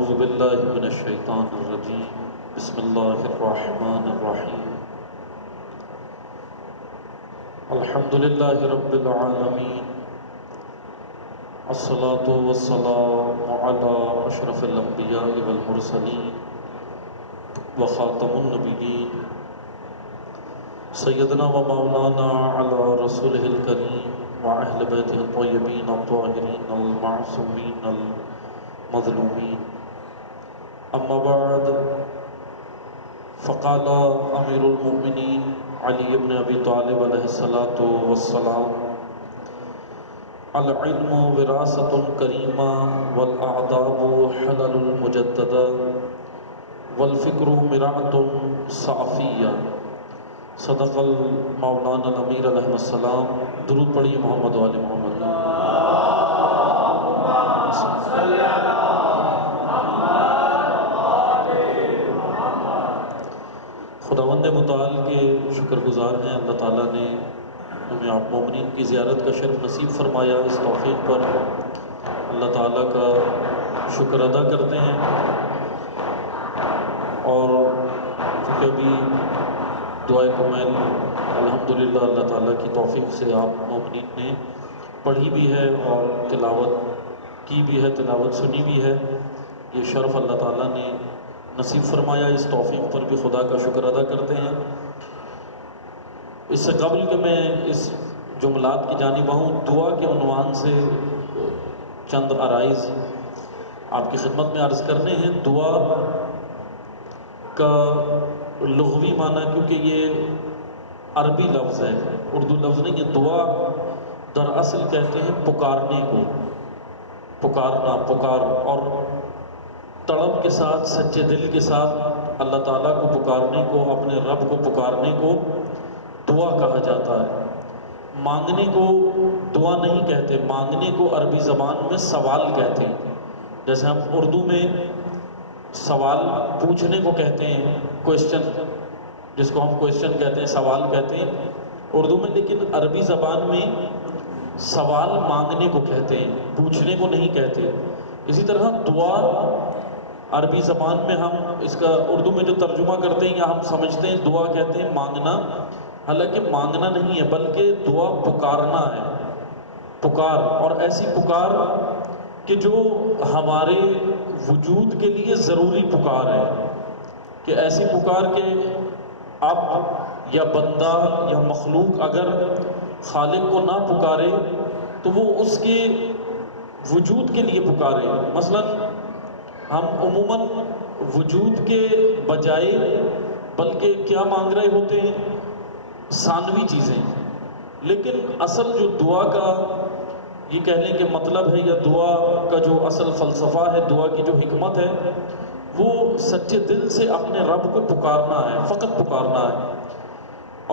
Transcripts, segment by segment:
اعوذ باللہ من الشیطان الرجیم بسم اللہ الرحمن الرحیم الحمدللہ رب العالمین الصلاة والسلام علی اشرف الانبیاء والمرسلین وخاتم النبیین سیدنا و مولانا علی رسولہ الکریم وأهل بيته الطيبين الطاهرين المعصومين المظلومين أما بعد فقال أمير المؤمنين علي بن أبي طالب عليه الصلاة والسلام العلم وراثة كريمة والآداب حلل المجددة والفكر مرعة صافية صدق مولانا الامیر علیہ السلام۔ درود پڑھیے محمد و آل محمد۔ خداوند متعال کے شکر گزار ہیں، اللہ تعالیٰ نے ہمیں آپ مومنین کی زیارت کا شرف نصیب فرمایا۔ اس توفیق پر اللہ تعالیٰ کا شکر ادا کرتے ہیں، اور چونکہ ابھی دعائے کمیل الحمدللہ اللہ تعالیٰ کی توفیق سے آپ مومنین نے پڑھی بھی ہے اور تلاوت کی بھی ہے، تلاوت سنی بھی ہے۔ یہ شرف اللہ تعالیٰ نے نصیب فرمایا، اس توفیق پر بھی خدا کا شکر ادا کرتے ہیں۔ اس سے قبل کہ میں اس جملات کی جانب آؤں، دعا کے عنوان سے چند عرائض آپ کی خدمت میں عرض کرنے ہیں۔ دعا کا لغوی معنی، کیونکہ یہ عربی لفظ ہے، اردو لفظ نہیں، یہ دعا دراصل کہتے ہیں پکارنے کو، پکارنا، پکار، اور تڑپ کے ساتھ، سچے دل کے ساتھ اللہ تعالیٰ کو پکارنے کو، اپنے رب کو پکارنے کو دعا کہا جاتا ہے۔ مانگنے کو دعا نہیں کہتے، مانگنے کو عربی زبان میں سوال کہتے ہیں۔ جیسے ہم اردو میں سوال پوچھنے کو کہتے ہیں، کوئسچن، جس کو ہم کوئسچن کہتے ہیں، سوال کہتے ہیں اردو میں، لیکن عربی زبان میں سوال مانگنے کو کہتے ہیں، پوچھنے کو نہیں کہتے۔ اسی طرح دعا عربی زبان میں ہم اس کا اردو میں جو ترجمہ کرتے ہیں یا ہم سمجھتے ہیں دعا کہتے ہیں مانگنا، حالانکہ مانگنا نہیں ہے بلکہ دعا پکارنا ہے، پکار، اور ایسی پکار کہ جو ہمارے وجود کے لیے ضروری پکار ہے، کہ ایسی پکار کہ اب یا بندہ یا مخلوق اگر خالق کو نہ پکارے تو وہ اس کے وجود کے لیے پکارے۔ مثلا ہم عموماً وجود کے بجائے بلکہ کیا مانگ رہے ہوتے ہیں؟ ثانوی چیزیں، لیکن اصل جو دعا کا یہ کہہ لیں کہ مطلب ہے، یا دعا کا جو اصل فلسفہ ہے، دعا کی جو حکمت ہے، وہ سچے دل سے اپنے رب کو پکارنا ہے، فقط پکارنا ہے۔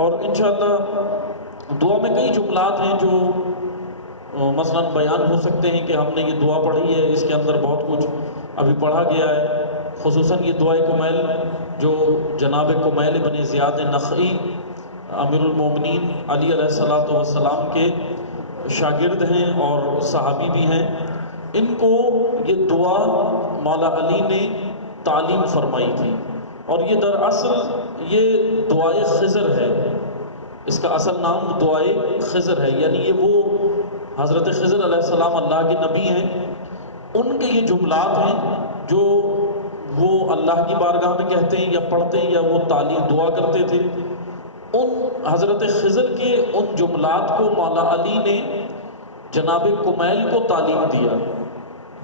اور انشاءاللہ دعا میں کئی جملات ہیں جو مثلا بیان ہو سکتے ہیں کہ ہم نے یہ دعا پڑھی ہے، اس کے اندر بہت کچھ ابھی پڑھا گیا ہے، خصوصاً یہ دعائے کمیل جو جناب کمیل بن زیاد نخعی امیر المومنین علی علیہ السلام کے شاگرد ہیں اور صحابی بھی ہیں، ان کو یہ دعا مولا علی نے تعلیم فرمائی تھی، اور یہ دراصل یہ دعائے خضر ہے، اس کا اصل نام دعائے خضر ہے، یعنی یہ وہ حضرت خضر علیہ السلام اللہ کے نبی ہیں، ان کے یہ جملات ہیں جو وہ اللہ کی بارگاہ میں کہتے ہیں یا پڑھتے ہیں یا وہ تعلیم دعا کرتے تھے۔ ان حضرت خضر کے ان جملات کو مولا علی نے جناب کمیل کو تعلیم دیا۔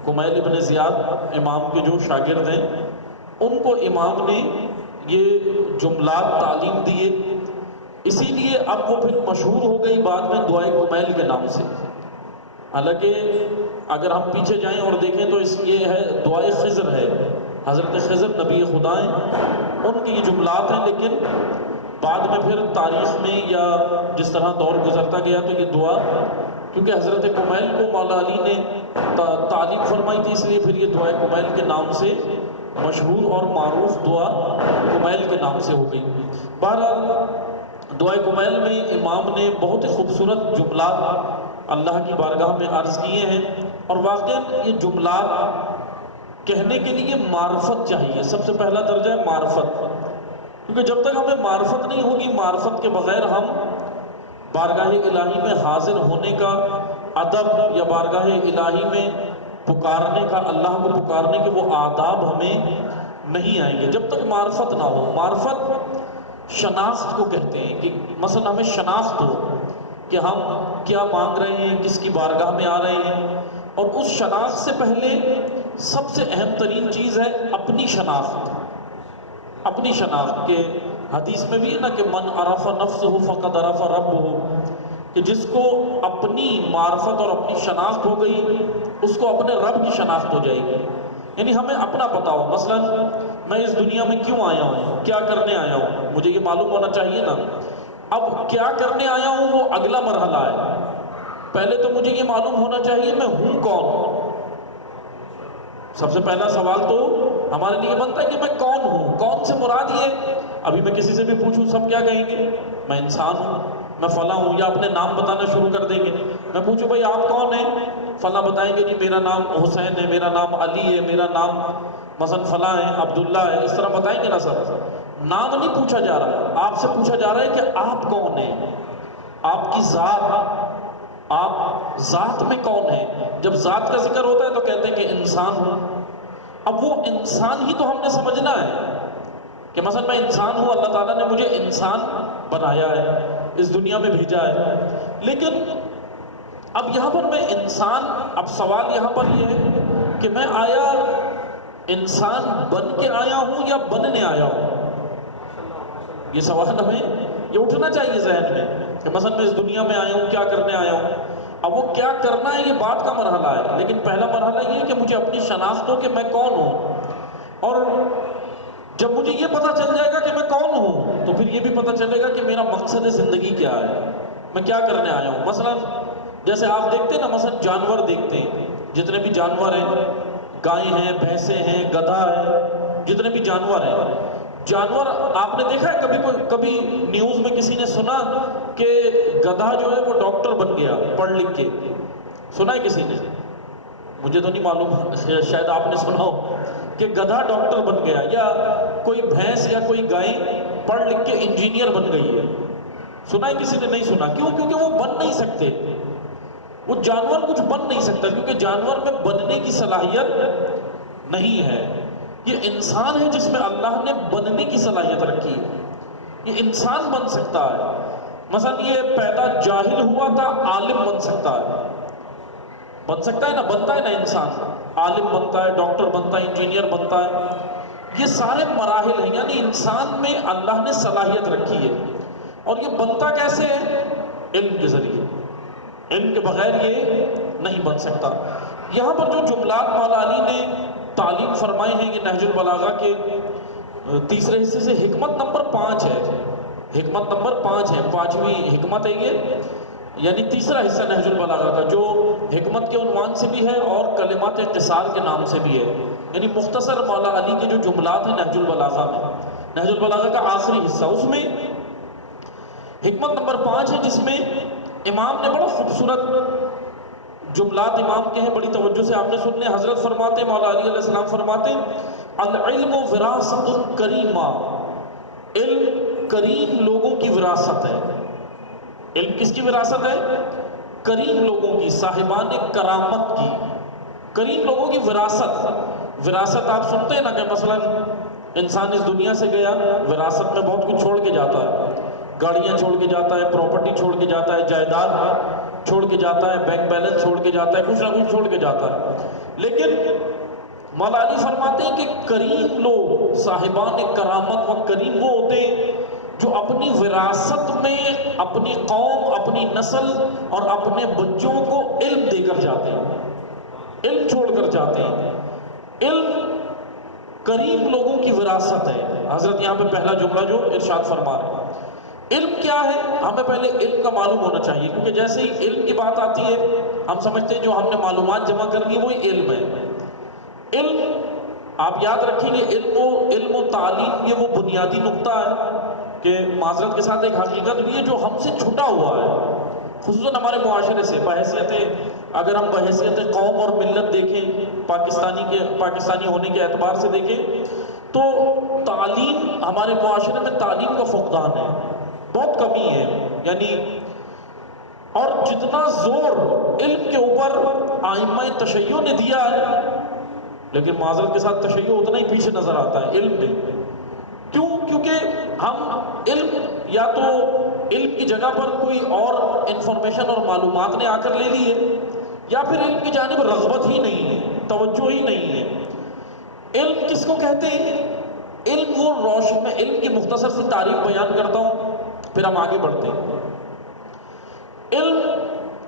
کمیل ابن زیاد امام کے جو شاگرد ہیں، ان کو امام نے یہ جملات تعلیم دیے، اسی لیے اب وہ پھر مشہور ہو گئی بعد میں دعائے کمیل کے نام سے۔ حالانکہ اگر ہم پیچھے جائیں اور دیکھیں تو یہ ہے دعائے خضر ہے، حضرت خضر نبی خدا ہیں، ان کی یہ جملات ہیں، لیکن بعد میں پھر تاریخ میں یا جس طرح دور گزرتا گیا تو یہ دعا، کیونکہ حضرت کمیل کو مولا علی نے تعلیم فرمائی تھی، اس لیے پھر یہ دعائے کمیل کے نام سے مشہور اور معروف دعا کمیل کے نام سے ہو گئی۔ بہرحال دعائے کمیل میں امام نے بہت ہی خوبصورت جملات اللہ کی بارگاہ میں عرض کیے ہیں، اور واقعاً یہ جملات کہنے کے لیے معرفت چاہیے، سب سے پہلا درجہ ہے معرفت، کیونکہ جب تک ہمیں معرفت نہیں ہوگی، معرفت کے بغیر ہم بارگاہ الہی میں حاضر ہونے کا ادب یا بارگاہ الہی میں پکارنے کا، اللہ کو پکارنے کے وہ آداب ہمیں نہیں آئیں گے جب تک معرفت نہ ہو۔ معرفت شناخت کو کہتے ہیں کہ مثلا ہمیں شناخت ہو کہ ہم کیا مانگ رہے ہیں، کس کی بارگاہ میں آ رہے ہیں، اور اس شناخت سے پہلے سب سے اہم ترین چیز ہے اپنی شناخت۔ اپنی شناخت کے حدیث میں بھی ہے نا کہ من عرف نفسہ فقد عرف ربہ، کہ جس کو اپنی معرفت اور اپنی شناخت ہو گئی اس کو اپنے رب کی شناخت ہو جائے گی۔ یعنی ہمیں اپنا پتہ ہو، مثلا میں اس دنیا میں کیوں آیا ہوں، کیا کرنے آیا ہوں، مجھے یہ معلوم ہونا چاہیے نا۔ اب کیا کرنے آیا ہوں وہ اگلا مرحلہ ہے، پہلے تو مجھے یہ معلوم ہونا چاہیے میں ہوں کون۔ سب سے پہلا سوال تو ہمارے لیے بنتا ہے کہ میں کون ہوں، کون سے مراد یہ۔ ابھی میں کسی سے بھی پوچھوں سب کیا کہیں گے، میں انسان ہوں، میں فلاں ہوں، یا اپنے نام بتانا شروع کر دیں گے۔ میں پوچھوں بھائی آپ کون ہیں، فلاں بتائیں گے جی میرا نام حسین ہے، میرا نام علی ہے، میرا نام مثلا فلاں ہے، عبداللہ ہے، اس طرح بتائیں گے نا سب۔ نام نہیں پوچھا جا رہا، آپ سے پوچھا جا رہا ہے کہ آپ کون ہیں، آپ کی ذات، آپ ذات میں کون ہے۔ جب ذات کا ذکر ہوتا ہے تو کہتے ہیں کہ انسان ہوں۔ اب وہ انسان ہی تو ہم نے سمجھنا ہے کہ مثلا میں انسان ہوں، اللہ تعالیٰ نے مجھے انسان بنایا ہے، اس دنیا میں بھیجا ہے، لیکن اب یہاں پر میں انسان، اب سوال یہاں پر یہ ہے کہ میں آیا انسان بن کے آیا ہوں یا بننے آیا ہوں۔ یہ سوال ہمیں یہ اٹھنا چاہیے ذہن میں کہ مثلا میں اس دنیا میں آیا ہوں، کیا کرنے آیا ہوں۔ اب وہ کیا کرنا ہے یہ بات کا مرحلہ ہے، لیکن پہلا مرحلہ یہ ہے کہ مجھے اپنی شناخت ہو کہ میں کون ہوں، اور جب مجھے یہ پتہ چل جائے گا کہ میں کون ہوں تو پھر یہ بھی پتہ چلے گا کہ میرا مقصد زندگی کیا ہے، میں کیا کرنے آیا ہوں۔ مثلا جیسے آپ دیکھتے ہیں نا، مثلا جانور دیکھتے ہیں، جتنے بھی جانور ہیں، گائے ہیں، بھینسیں ہیں، گدھا ہے، جتنے بھی جانور ہیں، جانور آپ نے دیکھا ہے کبھی نیوز میں کسی نے سنا کہ گدھا جو ہے وہ ڈاکٹر بن گیا پڑھ لکھ کے؟ سنا ہے کسی نے؟ مجھے تو نہیں معلوم، شاید آپ نے سنا ہو کہ گدھا ڈاکٹر بن گیا، یا کوئی بھینس یا کوئی گائے پڑھ لکھ کے انجینئر بن گئی ہے۔ سنا ہے کسی نے؟ نہیں سنا۔ کیوں؟ کیونکہ وہ بن نہیں سکتے، وہ جانور کچھ بن نہیں سکتا، کیونکہ جانور میں بننے کی صلاحیت نہیں ہے۔ یہ انسان ہے جس میں اللہ نے بننے کی صلاحیت رکھی ہے، یہ انسان بن سکتا ہے۔ مثلا یہ پیدا جاہل ہوا تھا، عالم بن سکتا ہے، بن سکتا ہے نا، بنتا ہے نا انسان، عالم بنتا ہے، ڈاکٹر بنتا ہے، انجینئر بنتا ہے۔ یہ سارے مراحل ہیں، یعنی انسان میں اللہ نے صلاحیت رکھی ہے، اور یہ بنتا کیسے ہے؟ علم کے ذریعے، علم کے بغیر یہ نہیں بن سکتا۔ یہاں پر جو جملات مولا علی نے تعلیم فرمائے ہیں، یہ نہج البلاغہ کے تیسرے حصے سے حکمت نمبر 5 ہے، حکمت نمبر 5 ہے، 5ویں حکمت ہے یہ، یعنی تیسرا حصہ نہج البلاغہ کا، جو حکمت کے عنوان سے بھی ہے اور کلمات اختصار کے نام سے بھی ہے، یعنی مختصر مولا علی کے جو جملات ہیں نہج البلاغہ میں، نہج البلاغہ کا آخری حصہ، اس میں حکمت نمبر 5 ہے، جس میں امام نے بڑا خوبصورت جملات امام کے ہیں، بڑی توجہ سے آپ نے سننے۔ حضرت فرماتے، مولا علی علیہ السلام فرماتے، العلم وراثت کریمہ، علم کریم لوگوں کی وراثت ہے۔ علم کس کی وراثت ہے؟ کریم لوگوں کی، صاحبان کرامت کی، کریم لوگوں کی وراثت۔ وراثت آپ سنتے ہیں نا کہ مثلا انسان اس دنیا سے گیا، وراثت میں بہت کچھ چھوڑ کے جاتا ہے، گاڑیاں چھوڑ کے جاتا ہے، پراپرٹی چھوڑ کے جاتا ہے، جائیداد چھوڑ کے جاتا ہے، بینک بیلنس چھوڑ کے جاتا ہے، کچھ نہ کچھ چھوڑ کے جاتا ہے۔ لیکن مولا علی فرماتے ہیں کہ کریم لوگ، صاحبان کرامت و کریم وہ ہوتے ہیں جو اپنی وراثت میں اپنی قوم، اپنی نسل اور اپنے بچوں کو علم دے کر جاتے ہیں، علم چھوڑ کر جاتے ہیں۔ علم کریم لوگوں کی وراثت ہے۔ حضرت یہاں پہ پہلا جملہ جو ارشاد فرما رہے ہیں، علم کیا ہے؟ ہمیں پہلے علم کا معلوم ہونا چاہیے، کیونکہ جیسے ہی علم کی بات آتی ہے ہم سمجھتے ہیں جو ہم نے معلومات جمع کر لی وہی علم ہے۔ علم آپ یاد رکھیں گے، علم و تعلیم یہ وہ بنیادی نقطہ ہے کہ معذرت کے ساتھ ایک حقیقت بھی ہے جو ہم سے چھٹا ہوا ہے۔ خصوصاً ہمارے معاشرے سے بحیثیت، اگر ہم بحیثیت قوم اور ملت دیکھیں، پاکستانی ہونے کے اعتبار سے دیکھیں تو تعلیم، ہمارے معاشرے میں تعلیم کا فقدان ہے، بہت کمی ہے. یعنی اور جتنا زور علم کے اوپر ائمہ تشیع نے دیا ہے، لیکن معذرت کے ساتھ تشیع اتنا ہی پیچھے نظر آتا ہے علم میں. کیوں؟ کیونکہ ہم علم، یا تو علم کی جگہ پر کوئی اور انفارمیشن اور معلومات نے آ کر لے لی ہے، یا پھر علم کی جانب رغبت ہی نہیں ہے، توجہ ہی نہیں ہے. علم کس کو کہتے ہیں؟ علم وہ روشن، میں علم کی مختصر سی تعریف بیان کرتا ہوں، پھر ہم آگے بڑھتے ہیں. علم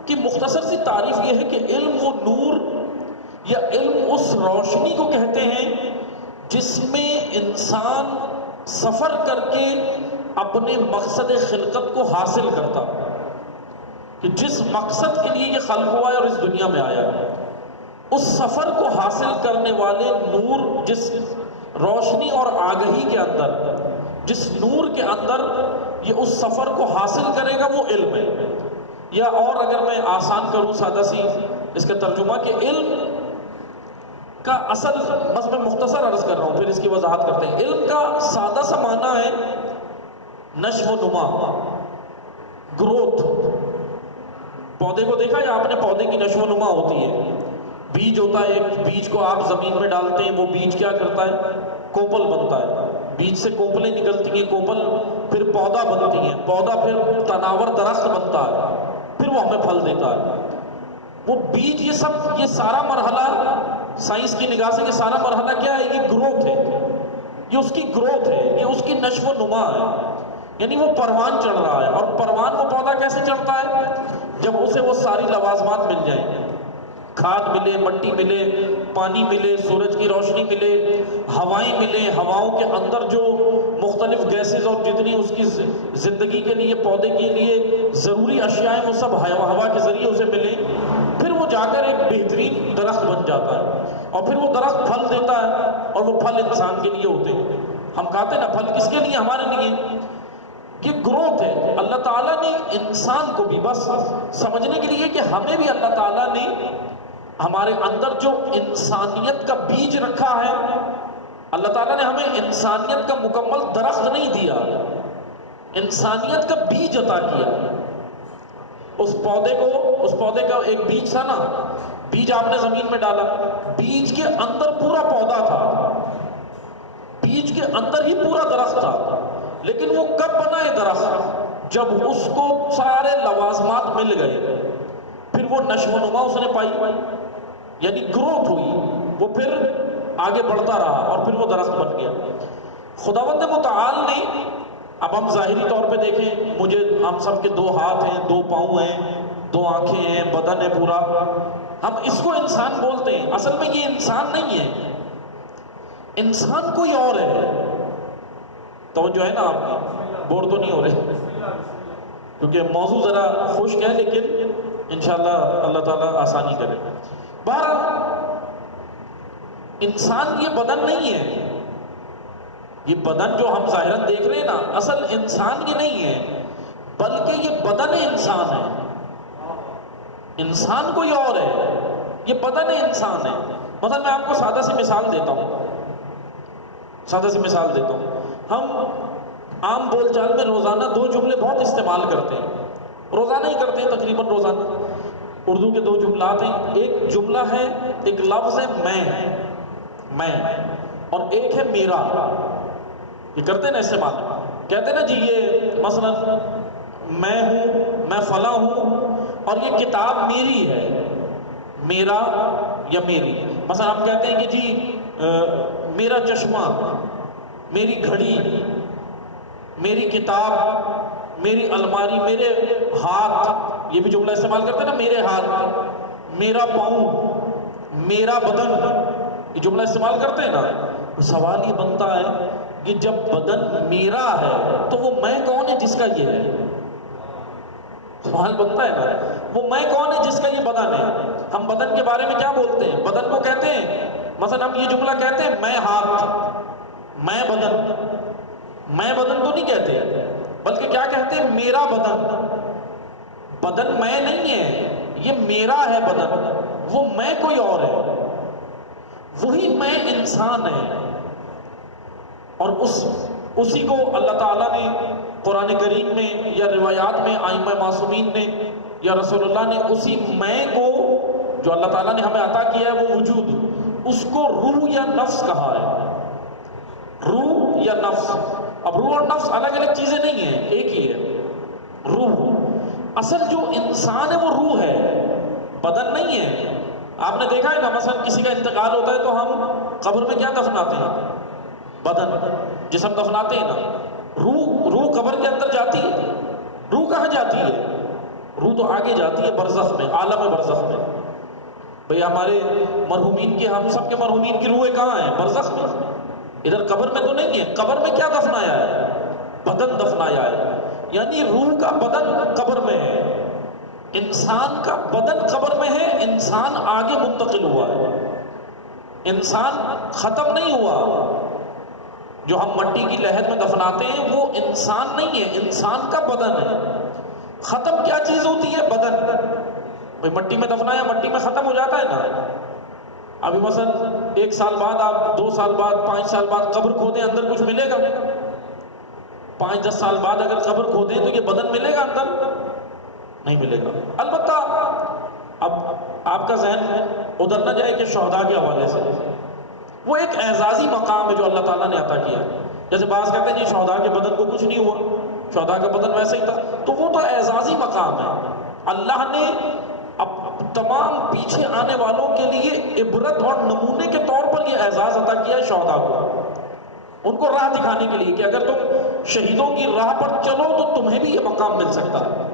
کی مختصر سی تعریف یہ ہے کہ علم وہ نور یا علم اس روشنی کو کہتے ہیں جس میں انسان سفر کر کے اپنے مقصد خلقت کو حاصل کرتا، کہ جس مقصد کے لیے یہ خلق ہوا ہے اور اس دنیا میں آیا ہے، اس سفر کو حاصل کرنے والے نور، جس روشنی اور آگہی کے اندر، جس نور کے اندر یہ اس سفر کو حاصل کرے گا، وہ علم ہے. یا اور اگر میں آسان کروں، سادہ سی اس کا ترجمہ، کہ علم کا اصل، بس میں مختصر عرض کر رہا ہوں پھر اس کی وضاحت کرتے ہیں. علم کا سادہ سا معنی ہے نشو و نما، گروتھ. پودے کو دیکھا یا آپ نے؟ پودے کی نشو و نما ہوتی ہے، بیج ہوتا ہے ایک، بیج کو آپ زمین میں ڈالتے ہیں، وہ بیج کیا کرتا ہے؟ کوپل بنتا ہے. بیج سے کوپلیں نکلتی ہیں، کوپل پھر پودا بنتی ہیں، پودا پھر تناور درخت بنتا ہے، پھر وہ ہمیں پھل دیتا ہے. وہ بیج، یہ سارا مرحلہ سائنس کی نگاہ سے، یہ سارا مرحلہ کیا ہے؟ یہ گروتھ ہے، یہ اس کی گروتھ ہے، یہ اس کی نشو و نما ہے. یعنی وہ پروان چڑھ رہا ہے. اور پروان وہ پودا کیسے چڑھتا ہے؟ جب اسے وہ ساری لوازمات مل جائیں، کھاد ملے، مٹی ملے، پانی ملے، سورج کی روشنی ملے، ہوائیں ملے، ہواؤں کے اندر جو مختلف گیسز اور جتنی اس کی زندگی کے لیے، پودے کے لیے ضروری اشیاء ہیں، وہ سب ہوا کے ذریعے اسے ملے، پھر وہ جا کر ایک بہترین درخت بن جاتا ہے. اور پھر وہ درخت پھل دیتا ہے، اور وہ پھل انسان کے لیے ہوتے ہیں. ہم کھاتے ہیں نا پھل، کس کے لیے؟ ہمارے لیے. یہ گروتھ ہے. اللہ تعالیٰ نے انسان کو بھی، بس سمجھنے کے لیے کہ ہمیں بھی اللہ تعالیٰ نے ہمارے اندر جو انسانیت کا بیج رکھا ہے، اللہ تعالیٰ نے ہمیں انسانیت کا مکمل درخت نہیں دیا، انسانیت کا بیج عطا کیا. اس پودے کا ایک بیج تھا نا، بیج آپ نے زمین میں ڈالا، بیج کے اندر پورا پودا تھا، بیج کے اندر ہی پورا درخت تھا. لیکن وہ کب بنا ہے درخت؟ جب اس کو سارے لوازمات مل گئے، پھر وہ نشو و نما اس نے پائی، یعنی گروتھ ہوئی، وہ پھر آگے بڑھتا رہا اور پھر وہ درخت بن گیا. خداوند متعال نے، اب ہم ظاہری طور پہ دیکھیں، ہم سب کے 2 ہاتھ ہیں، 2 پاؤں ہیں، 2 آنکھیں ہیں، بدن ہے پورا، ہم اس کو انسان بولتے ہیں. اصل میں یہ انسان نہیں ہے، انسان کوئی اور ہے. توجہ ہے نا آپ کی؟ بور تو نہیں ہو رہے؟ کیونکہ موضوع ذرا خشک ہے، لیکن انشاءاللہ اللہ تعالیٰ آسانی کرے. بہرحال انسان یہ بدن نہیں ہے، یہ بدن جو ہم ظاہراً دیکھ رہے ہیں نا، اصل انسان یہ نہیں ہے، بلکہ یہ بدن انسان ہے. انسان کوئی اور ہے، یہ بدن انسان ہے. مثلا میں آپ کو سادہ سی مثال دیتا ہوں، ہم عام بول چال میں روزانہ 2 جملے بہت استعمال کرتے ہیں، روزانہ ہی کرتے ہیں تقریباً روزانہ. اردو کے 2 جملات ہیں، ایک جملہ ہے، ایک لفظ ہے میں، اور ایک ہے میرا. یہ کرتے ہیں نا استعمال، کہتے ہیں نا جی یہ مثلا میں ہوں، میں فلاں ہوں، اور یہ کتاب میری ہے، میرا یا میری. مثلا ہم کہتے ہیں کہ جی میرا چشمہ، میری گھڑی، میری کتاب، میری الماری، میرے ہاتھ، یہ بھی جملہ استعمال کرتے ہیں نا، میرے ہاتھ، میرا پاؤں، میرا بدن، یہ جملہ استعمال کرتے ہیں نا. سوال یہ بنتا ہے کہ جب بدن میرا ہے تو وہ میں کون ہے جس کا یہ ہے؟ سوال بنتا ہے نا، وہ میں کون ہے جس کا یہ بدن ہے؟ ہم بدن کے بارے میں کیا بولتے ہیں؟ بدن کو کہتے ہیں، مثلا ہم یہ جملہ کہتے ہیں میں ہاتھ، میں بدن. میں بدن تو نہیں کہتے، بلکہ کیا کہتے ہیں؟ میرا بدن. بدن میں نہیں ہے، یہ میرا ہے بدن، وہ میں کوئی اور ہے، وہی میں انسان ہے۔ اور اسی کو اللہ تعالیٰ نے قرآن کریم میں یا روایات میں ائمہ معصومین نے یا رسول اللہ نے اسی میں کو جو اللہ تعالیٰ نے ہمیں عطا کیا ہے وہ وجود، اس کو روح یا نفس کہا ہے۔ روح یا نفس، اب روح اور نفس الگ الگ چیزیں نہیں ہیں، ایک ہی ہے روح۔ اصل جو انسان ہے وہ روح ہے، بدن نہیں ہے۔ آپ نے دیکھا ہے نا، مثلا کسی کا انتقال ہوتا ہے تو ہم قبر میں کیا دفناتے ہیں؟ بدن، جسم دفناتے ہیں نا۔ روح قبر کے اندر جاتی ہے؟ روح کہاں جاتی ہے؟ روح تو آگے جاتی ہے برزخ میں، عالم برزخ میں۔ بھئی ہمارے مرحومین کی، ہم سب کے مرحومین کی روحیں کہاں ہیں؟ برزخ میں، ادھر قبر میں تو نہیں ہے۔ قبر میں کیا دفنایا ہے؟ بدن دفنایا ہے، یعنی روح کا بدن قبر میں ہے، انسان کا بدن قبر میں ہے، انسان آگے منتقل ہوا ہے، انسان ختم نہیں ہوا۔ جو ہم مٹی کی لحد میں دفناتے ہیں وہ انسان نہیں ہے، انسان کا بدن ہے۔ ختم کیا چیز ہوتی ہے؟ بدن۔ بھئی مٹی میں دفنایا، مٹی میں ختم ہو جاتا ہے نا۔ ابھی مثلا 1 سال بعد، آپ 2 سال بعد، 5 سال بعد قبر کھودیں، اندر کچھ ملے گا؟ 5-10 سال بعد اگر قبر کھودیں تو یہ بدن ملے گا اندر؟ نہیں ملے گا۔ البتہ اب آپ کا ذہن ادھر نہ جائے کہ شہداء کے حوالے سے، وہ ایک اعزازی مقام ہے جو اللہ تعالیٰ نے عطا کیا۔ جیسے بعض کہتے ہیں جی شہداء کے بدن کو کچھ نہیں ہوا، شہداء کا بدن ویسے ہی تھا، تو وہ تو اعزازی مقام ہے۔ اللہ نے اب تمام پیچھے آنے والوں کے لیے عبرت اور نمونے کے طور پر یہ اعزاز عطا کیا ہے شہداء کو، ان کو راہ دکھانے کے لیے کہ اگر تم شہیدوں کی راہ پر چلو تو تمہیں بھی یہ مقام مل سکتا ہے۔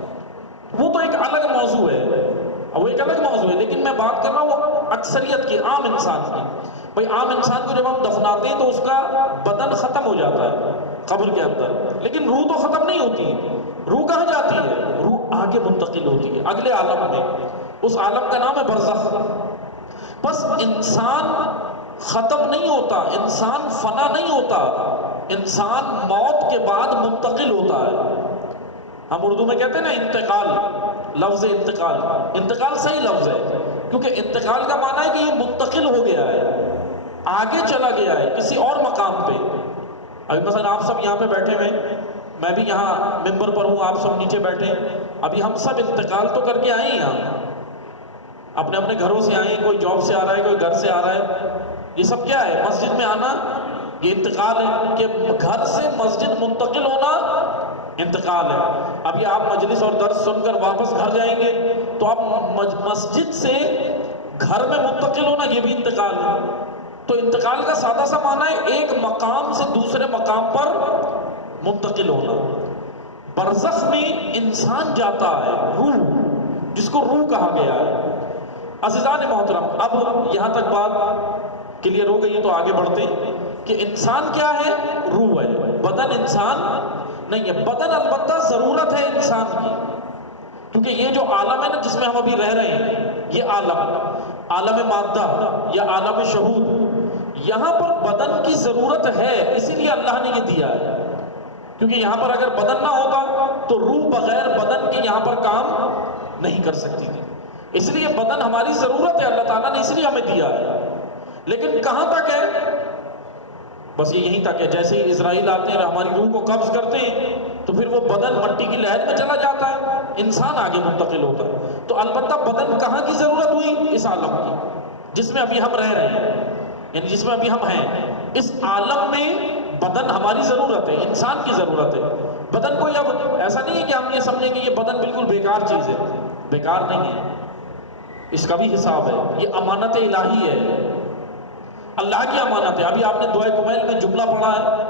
وہ تو ایک الگ موضوع ہے، وہ ایک الگ موضوع ہے، لیکن میں بات کر رہا ہوں اکثریت کی، عام انسان کی۔ بھئی عام انسان کو جب ہم دفناتے ہیں تو اس کا بدن ختم ہو جاتا ہے قبر کے اندر، لیکن روح تو ختم نہیں ہوتی۔ روح کہاں جاتی ہے؟ روح آگے منتقل ہوتی ہے اگلے عالم میں، اس عالم کا نام ہے برزخ۔ بس انسان ختم نہیں ہوتا، انسان فنا نہیں ہوتا، انسان موت کے بعد منتقل ہوتا ہے۔ ہم اردو میں کہتے ہیں نا انتقال، لفظ انتقال، انتقال صحیح لفظ ہے، کیونکہ انتقال کا معنی ہے کہ یہ منتقل ہو گیا ہے، آگے چلا گیا ہے کسی اور مقام پہ۔ ابھی مثلا آپ سب یہاں پہ بیٹھے ہوئے، میں بھی یہاں ممبر پر ہوں، آپ سب نیچے بیٹھے، ابھی ہم سب انتقال تو کر کے آئے ہیں، یہاں اپنے اپنے گھروں سے آئے ہیں، کوئی جاب سے آ رہا ہے، کوئی گھر سے آ رہا ہے۔ یہ سب کیا ہے؟ مسجد میں آنا یہ انتقال ہے، کہ گھر سے مسجد منتقل ہونا انتقال ہے۔ ابھی آپ مجلس اور درس سن کر واپس گھر جائیں گے تو آپ مسجد سے گھر میں منتقل ہونا یہ بھی انتقال ہے۔ تو انتقال کا سادہ سا معنی ہے ایک مقام سے دوسرے مقام پر منتقل ہونا۔ برزخ میں انسان جاتا ہے، روح، جس کو روح کہا گیا ہے۔ عزیزان محترم، اب یہاں تک بات کلیئر ہو گئی ہے تو آگے بڑھتے ہیں کہ انسان کیا ہے؟ روح ہے، بدن انسان نہیں ہے۔ بدن البتہ ضرورت ہے انسان کی، کیونکہ یہ جو عالم ہے نا جس میں ہم ابھی رہ رہے ہیں، یہ عالم مادہ یا عالم شہود، یہاں پر بدن کی ضرورت ہے، اسی لیے اللہ نے یہ دیا ہے، کیونکہ یہاں پر اگر بدن نہ ہوتا تو روح بغیر بدن کے یہاں پر کام نہیں کر سکتی تھی۔ اس لیے بدن ہماری ضرورت ہے، اللہ تعالیٰ نے اس لیے ہمیں دیا ہے۔ لیکن کہاں تک ہے؟ بس یہ یہیں تک ہے، جیسے ہی اسرائیل آتے ہیں ہماری روح کو قبض کرتے ہیں تو پھر وہ بدن مٹی کی لہر میں چلا جاتا ہے، انسان آگے منتقل ہوتا ہے۔ تو البتہ بدن کہاں کی ضرورت ہوئی؟ اس عالم کی جس میں ابھی ہم رہ رہے ہیں، یعنی جس میں ابھی ہم ہیں، اس عالم میں بدن ہماری ضرورت ہے، انسان کی ضرورت ہے۔ بدن کوئی اب ایسا نہیں ہے کہ ہم یہ سمجھیں کہ یہ بدن بالکل بیکار چیز ہے، بیکار نہیں ہے، اس کا بھی حساب ہے، یہ امانت الہی ہے، اللہ کی امانت ہے۔ ابھی آپ نے دعائے کمیل میں جملہ پڑھا ہے،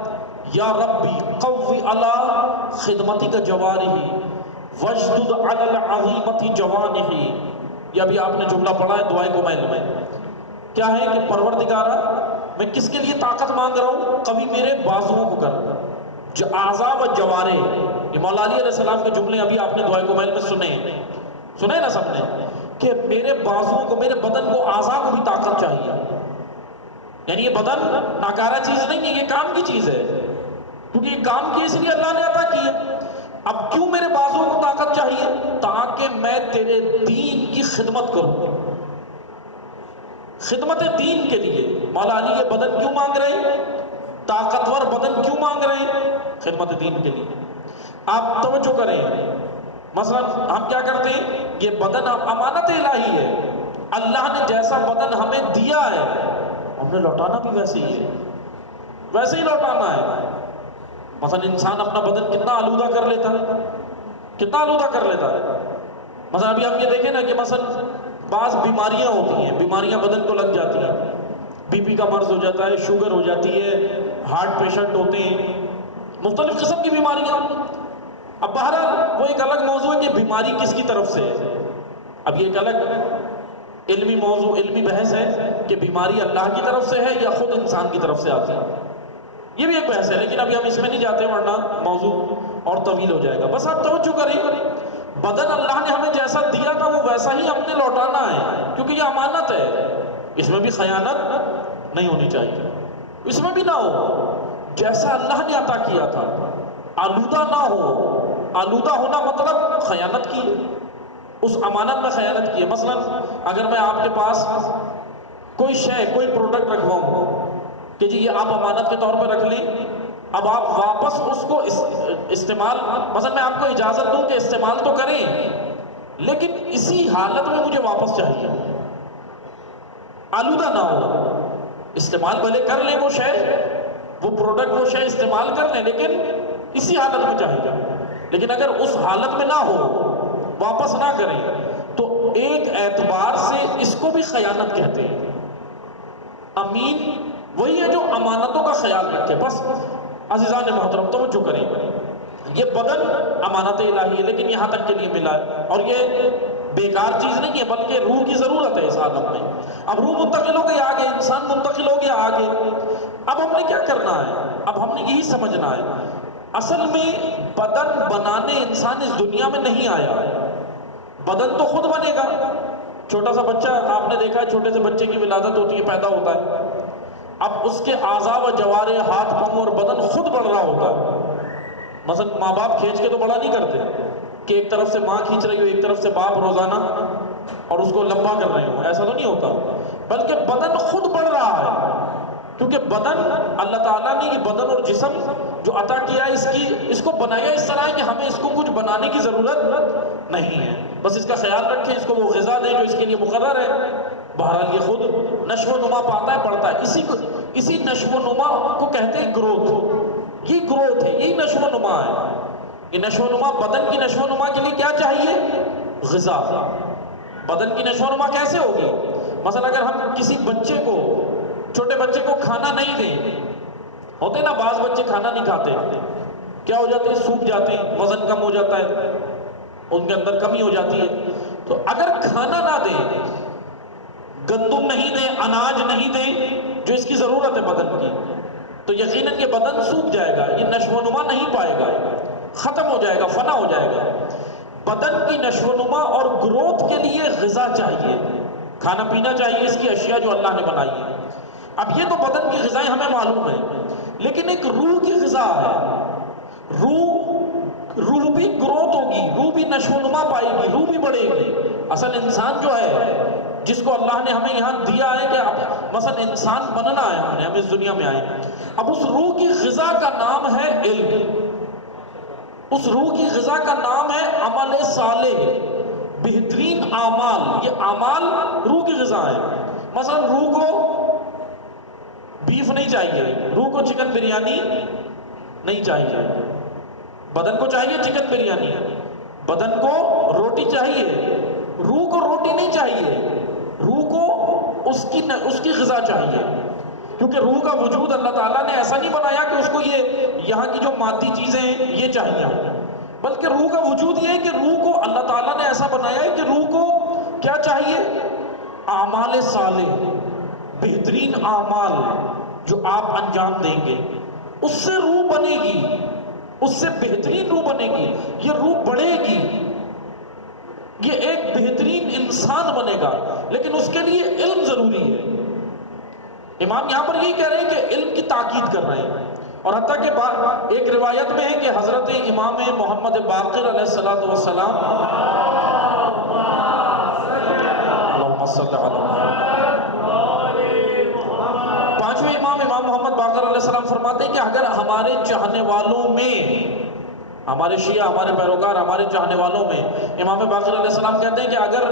یا ربی قوی علی خدمتی کا جوارحی وجدد علی العظیمتی جوانحی، یہ ابھی آپ نے جملہ پڑھا ہے دعائے کمیل میں۔ کیا ہے کہ پروردگارا میں کس کے لیے طاقت مانگ رہا ہوں؟ قوی میرے بازوؤں کو کر، اعضاء و جوارح، یہ مولا علی علیہ السلام کے جملے ابھی آپ نے دعائے کمیل میں سنے نا سب نے، کہ میرے بازوؤں کو، میرے بدن کو، اعضاء کو بھی طاقت چاہیے۔ یعنی یہ بدن ناکارہ چیز نہیں ہے، یہ کام کی چیز ہے، کیونکہ یہ کام کی اس لیے اللہ نے عطا کی ہے۔ اب کیوں میرے بازو کو طاقت چاہیے؟ تاکہ میں تیرے دین کی خدمت کروں، خدمت دین کے لیے۔ مولا علی یہ بدن کیوں مانگ رہے ہیں؟ طاقتور بدن کیوں مانگ رہے ہیں؟ خدمت دین کے لیے۔ آپ توجہ کریں، مثلا ہم کیا کرتے ہیں، یہ بدن امانت الہی ہے، اللہ نے جیسا بدن ہمیں دیا ہے ہم نے لوٹانا بھی ویسے ہی ہے، ویسے ہی لوٹانا ہے۔ مثلا انسان اپنا بدن کتنا آلودہ کر لیتا ہے، کتنا آلودہ کر لیتا ہے۔ مثلا ابھی آپ یہ دیکھیں نا کہ مثلا بعض بیماریاں ہوتی ہیں، بیماریاں بدن کو لگ جاتی ہیں، بی پی کا مرض ہو جاتا ہے، شوگر ہو جاتی ہے، ہارٹ پیشنٹ ہوتے ہیں، مختلف قسم کی بیماریاں۔ اب بہرحال وہ ایک الگ موضوع ہے کہ بیماری کس کی طرف سے ہے، اب یہ ایک الگ علمی موضوع، علمی بحث ہے کہ بیماری اللہ کی طرف سے ہے یا خود انسان کی طرف سے آتی ہے، یہ بھی ایک بحث ہے، لیکن ابھی ہم اس میں نہیں جاتے ورنہ موضوع اور طویل ہو جائے گا۔ بس آپ توجہ کریں، بدن اللہ نے ہمیں جیسا دیا تھا وہ ویسا ہی ہم نے لوٹانا ہے، کیونکہ یہ امانت ہے، اس میں بھی خیانت نہیں ہونی چاہیے، اس میں بھی نہ ہو، جیسا اللہ نے عطا کیا تھا آلودہ نہ ہو۔ آلودہ ہونا مطلب خیانت کی ہے، اس امانت میں خیانت کی ہے۔ مثلا اگر میں آپ کے پاس کوئی شے، کوئی پروڈکٹ رکھواؤں کہ جی یہ آپ امانت کے طور پہ رکھ لیں، اب آپ واپس اس کو استعمال، مثلا میں آپ کو اجازت دوں کہ استعمال تو کریں لیکن اسی حالت میں مجھے واپس چاہیے، آلودہ نہ ہو، استعمال بھلے کر لیں وہ شے، وہ پروڈکٹ، وہ شے استعمال کر لیں لیکن اسی حالت میں چاہیے، لیکن اگر اس حالت میں نہ ہو، واپس نہ کریں، تو ایک اعتبار سے اس کو بھی خیانت کہتے ہیں۔ امین وہی ہے جو امانتوں کا خیال رکھے۔ بس عزیزان محترم توجہ کریں، یہ بدن امانت الہی ہے لیکن یہاں تک کے لیے ملا ہے، اور یہ بیکار چیز نہیں ہے بلکہ روح کی ضرورت ہے اس عالم میں۔ اب روح منتقل ہو گئی آگے، انسان منتقل ہو گیا آگے، اب ہم نے کیا کرنا ہے؟ اب ہم نے یہی سمجھنا ہے، اصل میں بدن بنانے انسان اس دنیا میں نہیں آیا، بدن تو خود بنے گا۔ چھوٹا سا بچہ آپ نے دیکھا ہے، چھوٹے سے بچے کی ولادت ہوتی ہے، پیدا ہوتا ہے، اب اس کے اعضاء و جوارے، ہاتھ پاؤں اور بدن خود بڑھ رہا ہوتا ہے۔ مثلا ماں باپ کھینچ کے تو بڑا نہیں کرتے کہ ایک طرف سے ماں کھینچ رہی ہو، ایک طرف سے باپ روزانہ اور اس کو لمبا کر رہے ہو، ایسا تو نہیں ہوتا، بلکہ بدن خود بڑھ رہا ہے، کیونکہ بدن اللہ تعالیٰ نے یہ بدن اور جسم جو عطا کیا ہے، اس کو بنایا اس طرح ہے کہ ہمیں اس کو کچھ بنانے کی ضرورت نہیں ہے، بس اس کا خیال رکھیں، اس کو وہ غذا دیں جو اس کے لیے مقرر ہے۔ بہرحال یہ خود نشو و نما پاتا ہے، بڑھتا ہے، اسی نشو و نما کو کہتے ہیں گروتھ، یہ گروتھ ہے، یہی نشو و نما ہے۔ یہ نشو و نما، بدن کی نشو و نما کے لیے کیا چاہیے؟ غذا۔ بدن کی نشو و نما کیسے ہوگی؟ مثلا اگر ہم کسی بچے کو، چھوٹے بچے کو کھانا نہیں دیں، ہوتے نا بعض بچے کھانا نہیں کھاتے، کیا ہو جاتے ہیں؟ سوکھ جاتے ہیں، وزن کم ہو جاتا ہے، ان کے اندر کمی ہو جاتی ہے۔ تو اگر کھانا نہ دیں، گندم نہیں دیں، اناج نہیں دیں جو اس کی ضرورت ہے بدن کی، تو یقیناً یہ بدن سوکھ جائے گا، یہ نشو و نما نہیں پائے گا، ختم ہو جائے گا، فنا ہو جائے گا۔ بدن کی نشو و نما اور گروتھ کے لیے غذا چاہیے، کھانا پینا چاہیے، اس کی اشیاء جو اللہ نے بنائی ہے۔ اب یہ تو بدن کی غذائیں ہمیں معلوم ہے، لیکن ایک روح کی غذا ہے، روح بھی گروتھ ہوگی، روح بھی نشو و نما پائے گی، روح بھی بڑھے گی۔ اصل انسان جو ہے جس کو اللہ نے ہمیں یہاں دیا ہے کہ مثلا انسان بننا ہے، ہم اس دنیا میں آئے، اب اس روح کی غذا کا نام ہے علم، اس روح کی غذا کا نام ہے عمل صالح، بہترین اعمال۔ یہ اعمال روح کی غذا ہے۔ مثلا روح کو بیف نہیں چاہیے، روح کو چکن بریانی نہیں چاہیے، بدن کو چاہیے چکن بریانی، بدن کو روٹی چاہیے، روح کو روٹی نہیں چاہیے، روح کو اس کی غذا چاہیے، کیونکہ روح کا وجود اللہ تعالیٰ نے ایسا نہیں بنایا کہ اس کو یہاں کی جو مادی چیزیں ہیں یہ چاہیے، بلکہ روح کا وجود یہ ہے کہ روح کو اللہ تعالیٰ نے ایسا بنایا ہے کہ روح کو کیا چاہیے؟ اعمال صالح، بہترین اعمال جو آپ انجام دیں گے، اس سے روح بنے گی، اس سے بہترین روح بنے گی، یہ روح بڑھے گی، یہ ایک بہترین انسان بنے گا، لیکن اس کے لیے علم ضروری ہے۔ امام یہاں پر یہی کہہ رہے ہیں کہ علم کی تاکید کر رہے ہیں، اور حتیٰ کہ ایک روایت میں ہے کہ حضرت امام محمد باقر علیہ السلام اللہم صلی علی پانچویں امام محمد باقر علیہ السلام فرماتے ہیں کہ اگر ہمارے چاہنے والوں میں، ہمارے شیعہ، ہمارے پیروکار، ہمارے چاہنے والوں میں، امام باقر علیہ السلام کہتے ہیں کہ اگر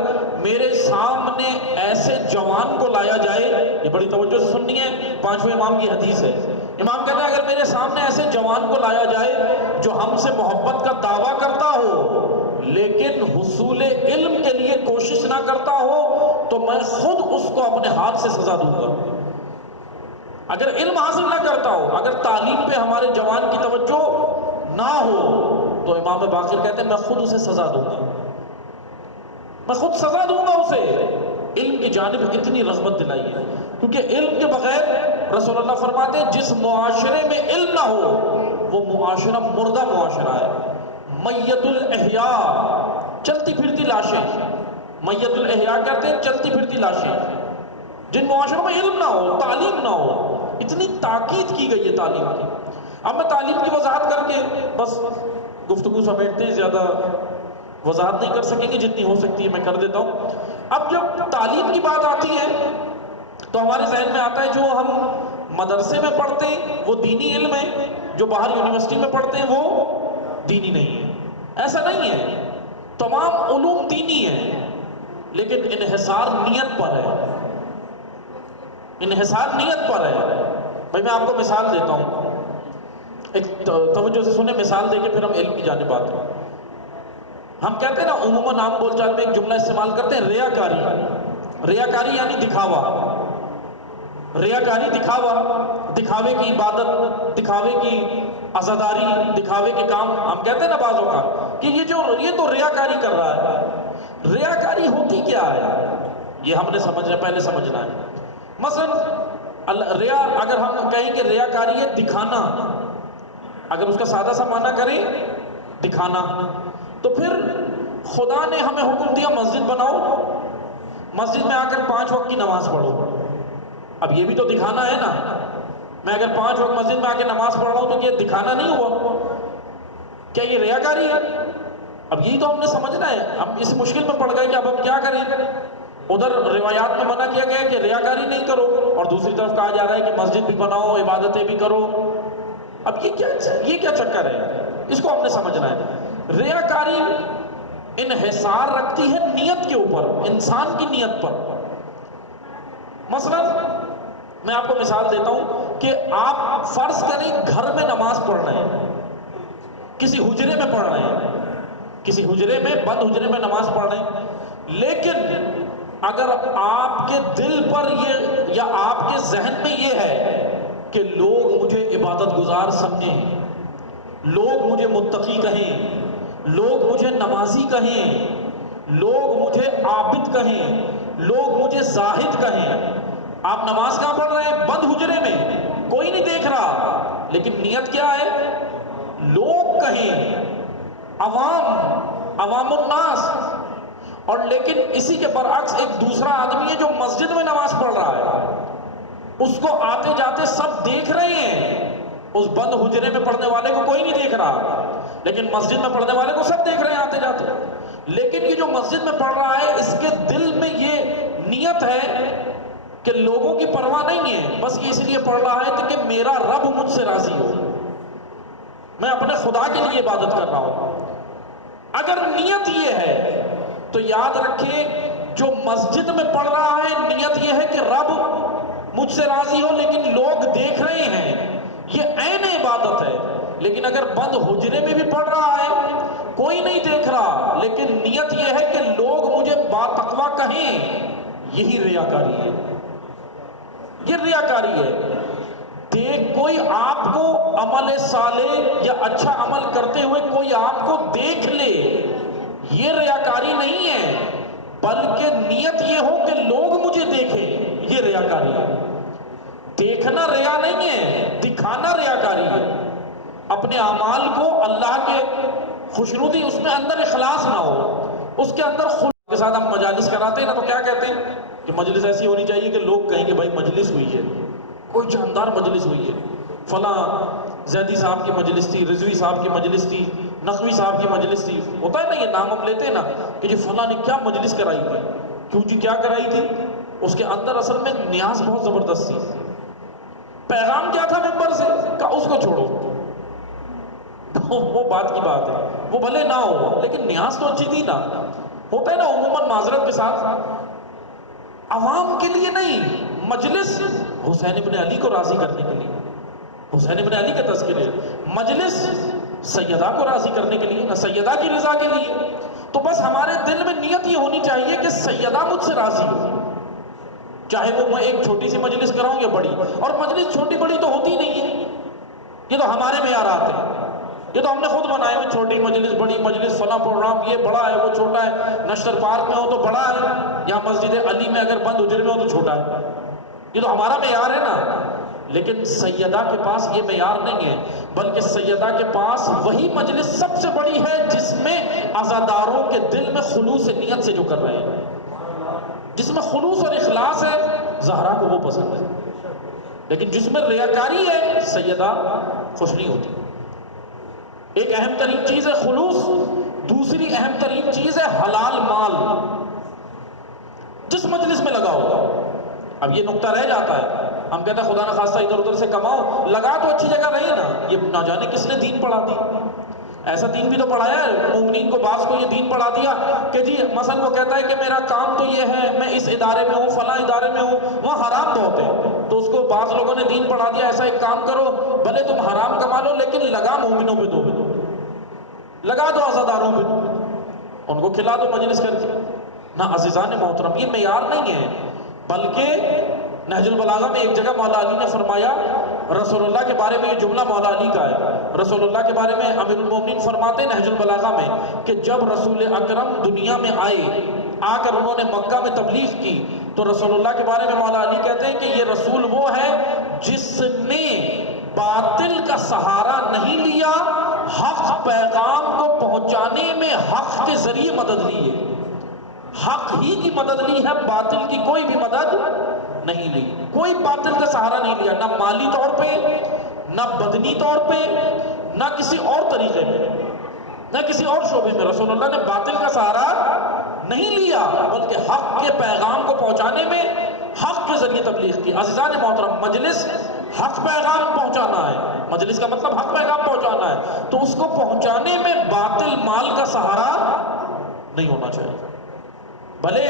میرے سامنے ایسے جوان کو لایا جائے، یہ بڑی توجہ سے سننی ہے، پانچویں امام کی حدیث ہے، امام کہتے ہیں اگر میرے سامنے ایسے جوان کو لایا جائے جو ہم سے محبت کا دعویٰ کرتا ہو لیکن حصول علم کے لیے کوشش نہ کرتا ہو تو میں خود اس کو اپنے ہاتھ سے سزا دوں گا۔ اگر علم حاصل نہ کرتا ہو، اگر تعلیم پہ ہمارے جوان کی توجہ نہ ہو تو امام باقر کہتے ہیں میں خود اسے سزا دوں گا، میں خود سزا دوں گا اسے۔ علم کی جانب اتنی رغبت دلائی ہے، کیونکہ علم کے بغیر رسول اللہ فرماتے ہیں جس معاشرے میں علم نہ ہو وہ معاشرہ مردہ معاشرہ ہے۔ میت الاحیاء، چلتی پھرتی لاشیں، میت الاحیاء کہتے ہیں چلتی پھرتی لاشیں۔ جن معاشروں میں علم نہ ہو، تعلیم نہ ہو، اتنی تاکید کی گئی ہے تعلیم کی۔ اب میں تعلیم کی وضاحت کر کے بس گفتگو سمیٹتے ہیں، زیادہ وضاحت نہیں کر سکیں گے، جتنی ہو سکتی ہے میں کر دیتا ہوں۔ اب جب تعلیم کی بات آتی ہے تو ہمارے ذہن میں آتا ہے جو ہم مدرسے میں پڑھتے ہیں وہ دینی علم ہے، جو باہر یونیورسٹی میں پڑھتے ہیں وہ دینی نہیں ہے۔ ایسا نہیں ہے، تمام علوم دینی ہیں لیکن انحصار نیت پر ہے، انحصار نیت پر ہے۔ بھائی میں آپ کو مثال دیتا ہوں، ایک توجہ سے سنیں، مثال دے کے پھر ہم علم کی جانب آتے ہیں۔ ہم کہتے ہیں نا عموماً عام بول چال میں ایک جملہ استعمال کرتے ہیں ریاکاری، ریاکاری یعنی دکھاوا، ریاکاری دکھاوا، دکھاوے کی عبادت، دکھاوے کی عزاداری، دکھاوے کے کام ہم کہتے ہیں نا بعضوں کا کہ یہ تو ریاکاری کر رہا ہے۔ ریاکاری ہوتی کیا ہے یہ ہم نے پہلے سمجھنا ہے۔ مثلا ریا، اگر ہم کہیں کہ ریاکاری ہے دکھانا، اگر اس کا سادہ سا معنی کریں دکھانا، تو پھر خدا نے ہمیں حکم دیا مسجد بناؤ، مسجد میں آ کر 5 وقت کی نماز پڑھو۔ اب یہ بھی تو دکھانا ہے نا، میں اگر 5 وقت مسجد میں آ کے نماز پڑھ رہا ہوں تو یہ دکھانا نہیں ہوا؟ کیا یہ ریاکاری ہے؟ اب یہی تو ہم نے سمجھنا ہے۔ ہم اس مشکل میں پڑ گئے کہ اب ہم کیا کریں؟ ادھر روایات میں منع کیا گیا ہے کہ ریاکاری نہیں کرو، اور دوسری طرف کہا جا رہا ہے کہ مسجد بھی بناؤ، عبادتیں بھی کرو۔ اب یہ کیا چکر ہے؟ اس کو ہم نے سمجھنا ہے۔ ریاکاری انحصار رکھتی ہے نیت کے اوپر، انسان کی نیت پر۔ مثلا میں آپ کو مثال دیتا ہوں کہ آپ فرض کریں گھر میں نماز پڑھ رہے ہیں، کسی حجرے میں پڑھ رہے ہیں، کسی حجرے میں، بند حجرے میں نماز پڑھ رہے ہیں، لیکن اگر آپ کے دل پر یہ یا آپ کے ذہن میں یہ ہے کہ لوگ مجھے عبادت گزار سمجھیں، لوگ مجھے متقی کہیں، لوگ مجھے نمازی کہیں، لوگ مجھے عابد کہیں، لوگ مجھے زاہد کہیں۔ آپ نماز کہاں پڑھ رہے ہیں؟ بند حجرے میں، کوئی نہیں دیکھ رہا، لیکن نیت کیا ہے؟ لوگ کہیں، عوام الناس۔ اور لیکن اسی کے برعکس ایک دوسرا آدمی ہے جو مسجد میں نماز پڑھ رہا ہے، اس کو آتے جاتے سب دیکھ رہے ہیں، اس بند حجرے میں پڑھنے والے کو کوئی نہیں دیکھ رہا، لیکن مسجد میں پڑھنے والے کو سب دیکھ رہے ہیں آتے جاتے۔ لیکن یہ جو مسجد میں پڑھ رہا ہے اس کے دل میں یہ نیت ہے کہ لوگوں کی پرواہ نہیں ہے، بس یہ اس لیے پڑھ رہا ہے کہ میرا رب مجھ سے راضی ہو، میں اپنے خدا کے لیے عبادت کر رہا ہوں۔ اگر نیت یہ ہے تو یاد رکھیں جو مسجد میں پڑھ رہا ہے نیت یہ ہے کہ رب مجھ سے راضی ہو لیکن لوگ دیکھ رہے ہیں، یہ عین عبادت ہے۔ لیکن اگر بند حجرے میں بھی پڑھ رہا ہے، کوئی نہیں دیکھ رہا، لیکن نیت یہ ہے کہ لوگ مجھے باتقوا کہیں، یہی ریاکاری ہے، یہ ریاکاری ہے۔ کوئی آپ کو عمل صالح یا اچھا عمل کرتے ہوئے کوئی آپ کو دیکھ لے، یہ ریاکاری نہیں ہے، بلکہ نیت یہ ہو کہ لوگ مجھے دیکھیں، یہ ریاکاری ہے۔ دیکھنا ریا نہیں ہے، دکھانا ریاکاری ہے۔ اپنے اعمال کو اللہ کے خوشنودی، اس میں اندر اخلاص نہ ہو، اس کے اندر خلوص کے ساتھ ہم مجالس کراتے ہیں نا، تو کیا کہتے ہیں کہ مجلس ایسی ہونی چاہیے کہ لوگ کہیں کہ بھائی مجلس ہوئی ہے، کوئی جاندار مجلس ہوئی ہے، فلاں زیدی صاحب کی مجلس تھی، رضوی صاحب کی مجلس تھی، نقوی صاحب کی مجلس تھی. ہوتا ہے نا یہ نام ہم لیتے ہیں نا کہ جی فلاں نے کیا مجلس کرائی تھی. کیوں جی کیا کرائی تھی؟ اس کے اندر اصل میں نیاز بہت زبردست تھی. پیغام کیا تھا ممبر سے؟ کہا اس کو چھوڑو. وہ بات کی بات ہے، وہ بھلے نہ ہو لیکن نیاز تو اچھی تھی نا. ہوتا ہے نا عموماً معذرت کے ساتھ عوام کے لیے نہیں، مجلس حسین ابن علی کو راضی کرنے کے لیے، حسین ابن علی کے تذکرے، مجلس سیدہ کو راضی کرنے کے لیے، نہ سیدہ کی رضا کے لیے. تو بس ہمارے دل میں نیت یہ ہونی چاہیے کہ سیدہ مجھ سے راضی ہو، چاہے وہ میں ایک چھوٹی سی مجلس کراؤں یا بڑی. اور مجلس چھوٹی بڑی تو ہوتی نہیں ہے، یہ تو ہمارے معیارات ہیں، یہ تو ہم نے خود بنائے ہوئے. چھوٹی مجلس، بڑی مجلس، فلاں پروگرام یہ بڑا ہے وہ چھوٹا ہے، نشتر پارک میں ہو تو بڑا ہے، یا مسجد علی میں اگر بند اجرے میں ہو تو چھوٹا ہے. یہ تو ہمارا معیار ہے نا. لیکن سیدہ کے پاس یہ معیار نہیں ہے، بلکہ سیدہ کے پاس وہی مجلس سب سے بڑی ہے جس میں عزاداروں کے دل میں خلوص نیت سے جو کر رہے ہیں، جس میں خلوص اور اخلاص ہے. زہرا کو وہ پسند ہے. لیکن جس میں ریاکاری ہے سیدہ خوش نہیں ہوتی. ایک اہم ترین چیز ہے خلوص، دوسری اہم ترین چیز ہے حلال مال جس مجلس میں لگا ہوگا. اب یہ نقطہ رہ جاتا ہے، ہم کہتے ہیں خدا نہ خواستہ ادھر ادھر سے کماؤ، لگا تو اچھی جگہ رہے نا. یہ نہ جانے کس نے دین پڑھا دی. ایسا دین بھی تو پڑھایا ہے مومنین کو، بعض کو یہ دین پڑھا دیا کہ جی مثلا وہ کہتا ہے کہ میرا کام تو یہ ہے، میں اس ادارے میں ہوں، فلاں ادارے میں ہوں، وہاں حرام بہت ہے، تو اس کو بعض لوگوں نے دین پڑھا دیا ایسا ایک کام کرو، بھلے تم حرام کما لو لیکن لگا مومنوں پہ دو، لگا دو عزاداروں پہ، ان کو کھلا دو مجلس کر کے. نہ عزیزان محترم، یہ معیار نہیں ہے. بلکہ نہج البلاغہ میں ایک جگہ مولا علی نے فرمایا، رسول اللہ کے بارے میں یہ جملہ مولا علی کا ہے، رسول اللہ کے بارے میں امیر المومنین فرماتے ہیں نہج البلاغہ میں کہ جب رسول اکرم دنیا میں آئے، آ کر انہوں نے مکہ میں تبلیغ کی، تو رسول اللہ کے بارے میں مولا علی کہتے ہیں کہ یہ رسول وہ ہے جس نے باطل کا سہارا نہیں لیا، حق پیغام کو پہنچانے میں حق کے ذریعے مدد لی ہے. حق ہی کی مدد لی ہے، باطل کی کوئی بھی مدد نہیں لی. کوئی باطل کا سہارا نہیں لیا، نہ مالی طور پہ، نہ بدنی طور پہ، نہ کسی اور طریقے میں، نہ کسی اور شعبے میں. رسول اللہ نے باطل کا سہارا نہیں لیا بلکہ حق کے پیغام کو پہنچانے میں حق کے ذریعے تبلیغ کی. عزیزان محترم، مجلس حق پیغام پہنچانا ہے، مجلس کا مطلب حق پیغام پہنچانا ہے، تو اس کو پہنچانے میں باطل مال کا سہارا نہیں ہونا چاہیے. بھلے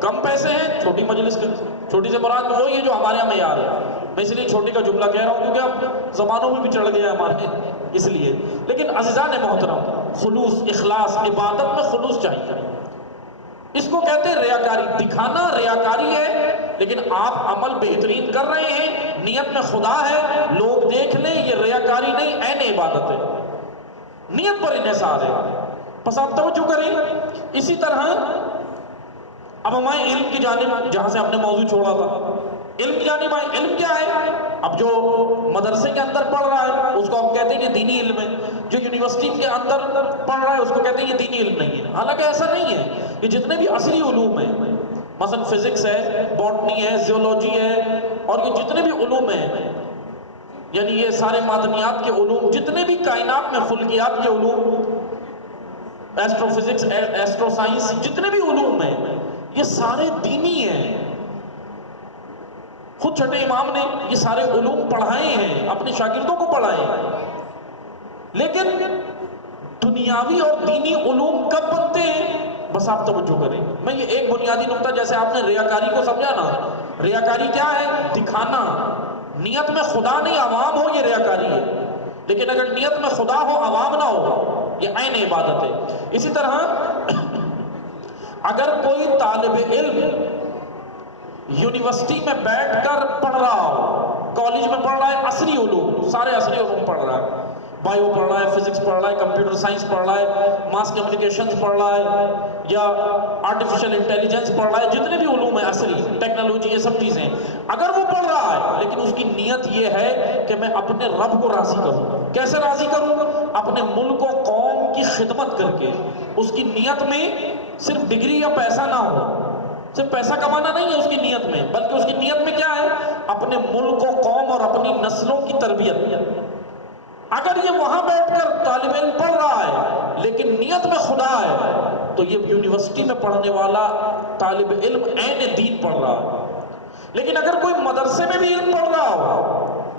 کم پیسے ہیں، چھوٹی مجلس کے، چھوٹی سے مراد وہی ہے جو ہمارے یہاں معیار ہے. میں اس لیے چھوٹی کا جملہ کہہ رہا ہوں کیونکہ اب زمانوں میں بھی چڑھ گیا ہے ہمارے، اس لیے. لیکن عزیزان محترم، خلوص، اخلاص، عبادت میں خلوص چاہیے. اس کو کہتے ہیں ریاکاری. دکھانا ریاکاری ہے، لیکن آپ عمل بہترین کر رہے ہیں، نیت میں خدا ہے، لوگ دیکھ لیں، یہ ریاکاری نہیں، عین عبادت ہے، نیت پر انحصار ہے. بس آپ توجہ کریں. اسی طرح اب ہم آئیں علم کی جانب، جہاں سے ہم نے موضوع چھوڑا تھا. علم کی جانب آئیں. علم کیا ہے؟ اب جو مدرسے کے اندر پڑھ رہا ہے اس کو ہم کہتے ہیں یہ دینی علم ہے، جو یونیورسٹی کے اندر پڑھ رہا ہے اس کو کہتے ہیں یہ دینی علم نہیں ہے. حالانکہ ایسا نہیں ہے. یہ جتنے بھی اصلی علوم ہیں، مثلا فزکس ہے، باٹنی ہے، زیولوجی ہے، اور یہ جتنے بھی علوم ہیں، یعنی یہ سارے معدنیات کے علوم، جتنے بھی کائنات میں فلکیات کے علوم، ایسٹرو فزکس، ایسٹرو سائنس، جتنے بھی علوم ہیں یہ سارے دینی ہیں. خود چھٹے امام نے یہ سارے علوم پڑھائے ہیں، اپنے شاگردوں کو پڑھائے ہیں. لیکن دنیاوی اور دینی علوم کب بنتے ہیں؟ بس آپ توجہ کریں. میں یہ ایک بنیادی نقطہ، جیسے آپ نے ریاکاری کو سمجھا نا، ریاکاری کیا ہے؟ دکھانا. نیت میں خدا نہیں، عوام ہو، یہ ریاکاری ہے. لیکن اگر نیت میں خدا ہو، عوام نہ ہو، یہ عین عبادت ہے. اسی طرح اگر کوئی طالب علم یونیورسٹی میں بیٹھ کر پڑھ رہا ہو، کالج میں پڑھ رہا ہے، عصری علوم، سارے عصری علوم پڑھ رہا ہے، بائیو پڑھ رہا ہے، فزکس پڑھ رہا ہے، کمپیوٹر سائنس پڑھ رہا ہے، ماس کمیونیکیشنز پڑھ رہا ہے، یا آرٹیفیشل انٹیلیجنس پڑھ رہا ہے، جتنے بھی علوم ہیں عصری، ٹیکنالوجی، یہ سب چیزیں، اگر وہ پڑھ رہا ہے لیکن اس کی نیت یہ ہے کہ میں اپنے رب کو راضی کروں. کیسے راضی کروں؟ اپنے ملک و قوم کی خدمت کر کے. اس کی نیت میں صرف ڈگری یا پیسہ نہ ہو، صرف پیسہ کمانا نہیں ہے اس کی نیت میں، بلکہ اس کی نیت میں کیا ہے؟ اپنے ملک و قوم اور اپنی نسلوں کی تربیت. اگر یہ وہاں بیٹھ کر طالب علم پڑھ رہا ہے لیکن نیت میں خدا ہے تو یہ یونیورسٹی میں پڑھنے والا طالب علم عین دین پڑھ رہا ہے. لیکن اگر کوئی مدرسے میں بھی علم پڑھ رہا ہو،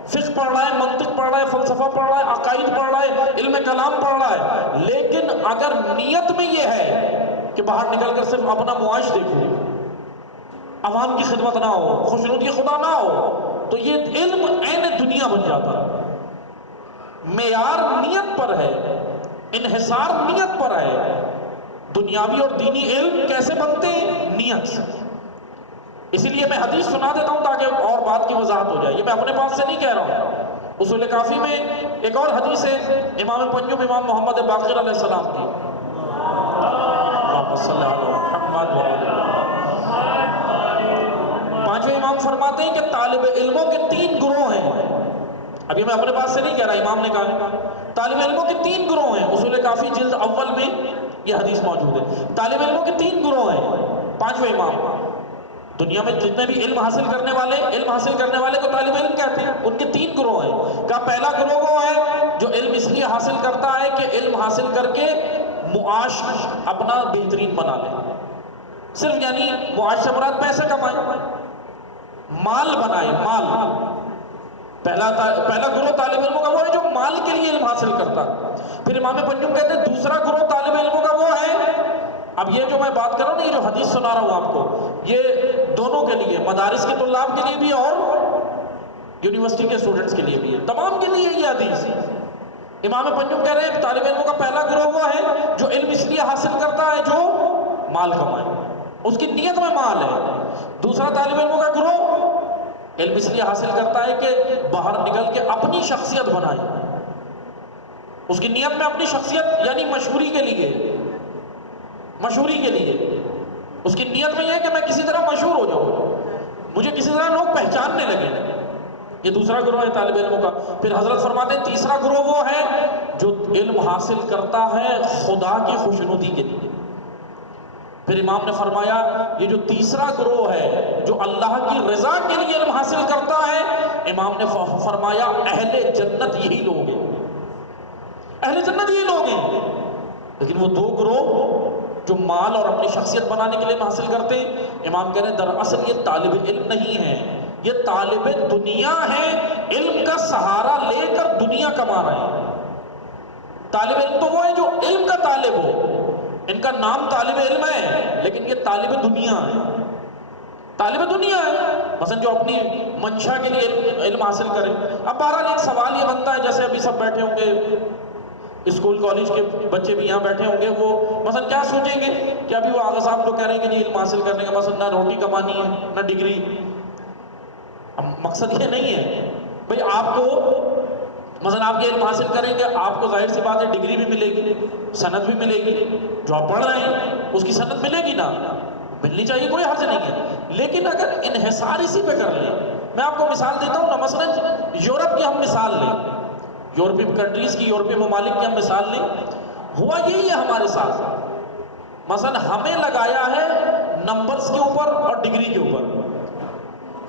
فقہ پڑھ رہا ہے، منطق پڑھ رہا ہے، فلسفہ پڑھ رہا ہے، عقائد پڑھ رہا ہے، علم کلام پڑھ رہا ہے، لیکن اگر نیت میں یہ ہے کہ باہر نکل کر صرف اپنا معاش دیکھو، عوام کی خدمت نہ ہو، خوشنودی خدا نہ ہو، تو یہ علم عین دنیا بن جاتا ہے. معیار نیت پر ہے، انحصار نیت پر ہے. دنیاوی اور دینی علم کیسے بنتے ہیں؟ نیت سے. اسی لیے میں حدیث سنا دیتا ہوں تاکہ اور بات کی وضاحت ہو جائے. یہ میں اپنے پاس سے نہیں کہہ رہا ہوں. اصول کافی میں ایک اور حدیث ہے امام پنجم امام محمد باقر علیہ السلام کی. پانچویں امام فرماتے ہیں کہ طالب علموں کے 3 گروہ ہیں. ابھی میں اپنے پاس سے نہیں کہہ رہا، امام نے کہا طالب علموں کے 3 گروہ ہیں. اصول کافی جلد اول میں یہ حدیث موجود ہے. طالب علموں کے 3 گروہ ہیں. پانچویں امام، دنیا میں جتنے بھی علم حاصل کرنے والے کو طالب علم کہتے ہیں. ان کے 3 گروہ ہیں. کہا پہلا گروہ وہ ہے جو علم اس لیے حاصل کرتا ہے کہ علم حاصل کر کے معاش اپنا بہترین بنا لے. صرف یعنی معاش سے مراد پیسے کمائے، مال بنائے، مال. پہلا گروہ طالب علموں کا وہ ہے جو مال کے لیے علم حاصل کرتا. پھر امام پنجم کہتے ہیں دوسرا گروہ طالب علموں کا وہ ہے، اب یہ جو میں بات کر رہا ہوں نا، یہ جو حدیث سنا رہا ہوں آپ کو، یہ دونوں کے لیے، مدارس کے طلاب کے لیے بھی اور یونیورسٹی کے اسٹوڈنٹس کے لیے بھی ہے، تمام کے لیے یہ حدیث ہے. امام پنجم کہہ رہے ہیں طالب علموں کا پہلا گروہ وہ ہے جو علم اس لیے حاصل کرتا ہے جو مال کمائے، اس کی نیت میں مال ہے. دوسرا طالب علموں کا گروہ علم اس لیے حاصل کرتا ہے کہ باہر نکل کے اپنی شخصیت بنائے، اس کی نیت میں اپنی شخصیت یعنی مشہوری کے لیے، اس کی نیت میں یہ ہے کہ میں کسی طرح مشہور ہو جاؤں، مجھے کسی طرح لوگ پہچاننے لگے. یہ دوسرا گروہ ہے طالب علموں کا. پھر حضرت فرماتے ہیں تیسرا گروہ وہ ہے جو علم حاصل کرتا ہے خدا کی خوشنودی کے لیے. پھر امام نے فرمایا یہ جو تیسرا گروہ ہے جو اللہ کی رضا کے لیے علم حاصل کرتا ہے، امام نے فرمایا اہل جنت یہی لوگ ہیں، اہل جنت یہی لوگ ہیں. لیکن وہ 2 گروہ جو مال اور اپنی شخصیت بنانے کے لیے حاصل کرتے ہیں، امام کہہ رہے ہیں دراصل یہ طالب علم نہیں ہے، یہ طالب دنیا ہے. علم کا سہارا لے کر دنیا کما رہے ہیں. طالب علم تو وہ ہے جو علم کا طالب ہو، ان کا نام طالب علم ہے لیکن یہ طالب دنیا ہے. طالب دنیا ہے مثلا جو اپنی منشا کے لیے علم حاصل کرے. اب بہرحال ایک سوال یہ بنتا ہے، جیسے ابھی سب بیٹھے ہوں گے، اسکول کالج کے بچے بھی یہاں بیٹھے ہوں گے، وہ مثلا کیا سوچیں گے کہ ابھی وہ آغا صاحب تو کہہ رہے ہیں کہ علم حاصل کرنے کا مثلا نہ روٹی کمانی ہے نہ ڈگری. اب مقصد یہ نہیں ہے بھئی آپ کو مثلا آپ کے علم حاصل کریں گے، آپ کو ظاہر سی بات ہے ڈگری بھی ملے گی، سند بھی ملے گی، جو آپ پڑھ رہے ہیں اس کی سند ملے گی نا، ملنی چاہیے، کوئی حرج نہیں ہے. لیکن اگر انحصار اسی پہ کر لیں، میں آپ کو مثال دیتا ہوں نا، مثلا یورپ کی ہم مثال لیں، یورپی کنٹریز کی، یورپی ممالک کی ہم مثال لیں. ہوا یہی ہے ہمارے ساتھ. مثلا ہمیں لگایا ہے نمبرز کے اوپر اور ڈگری کے اوپر.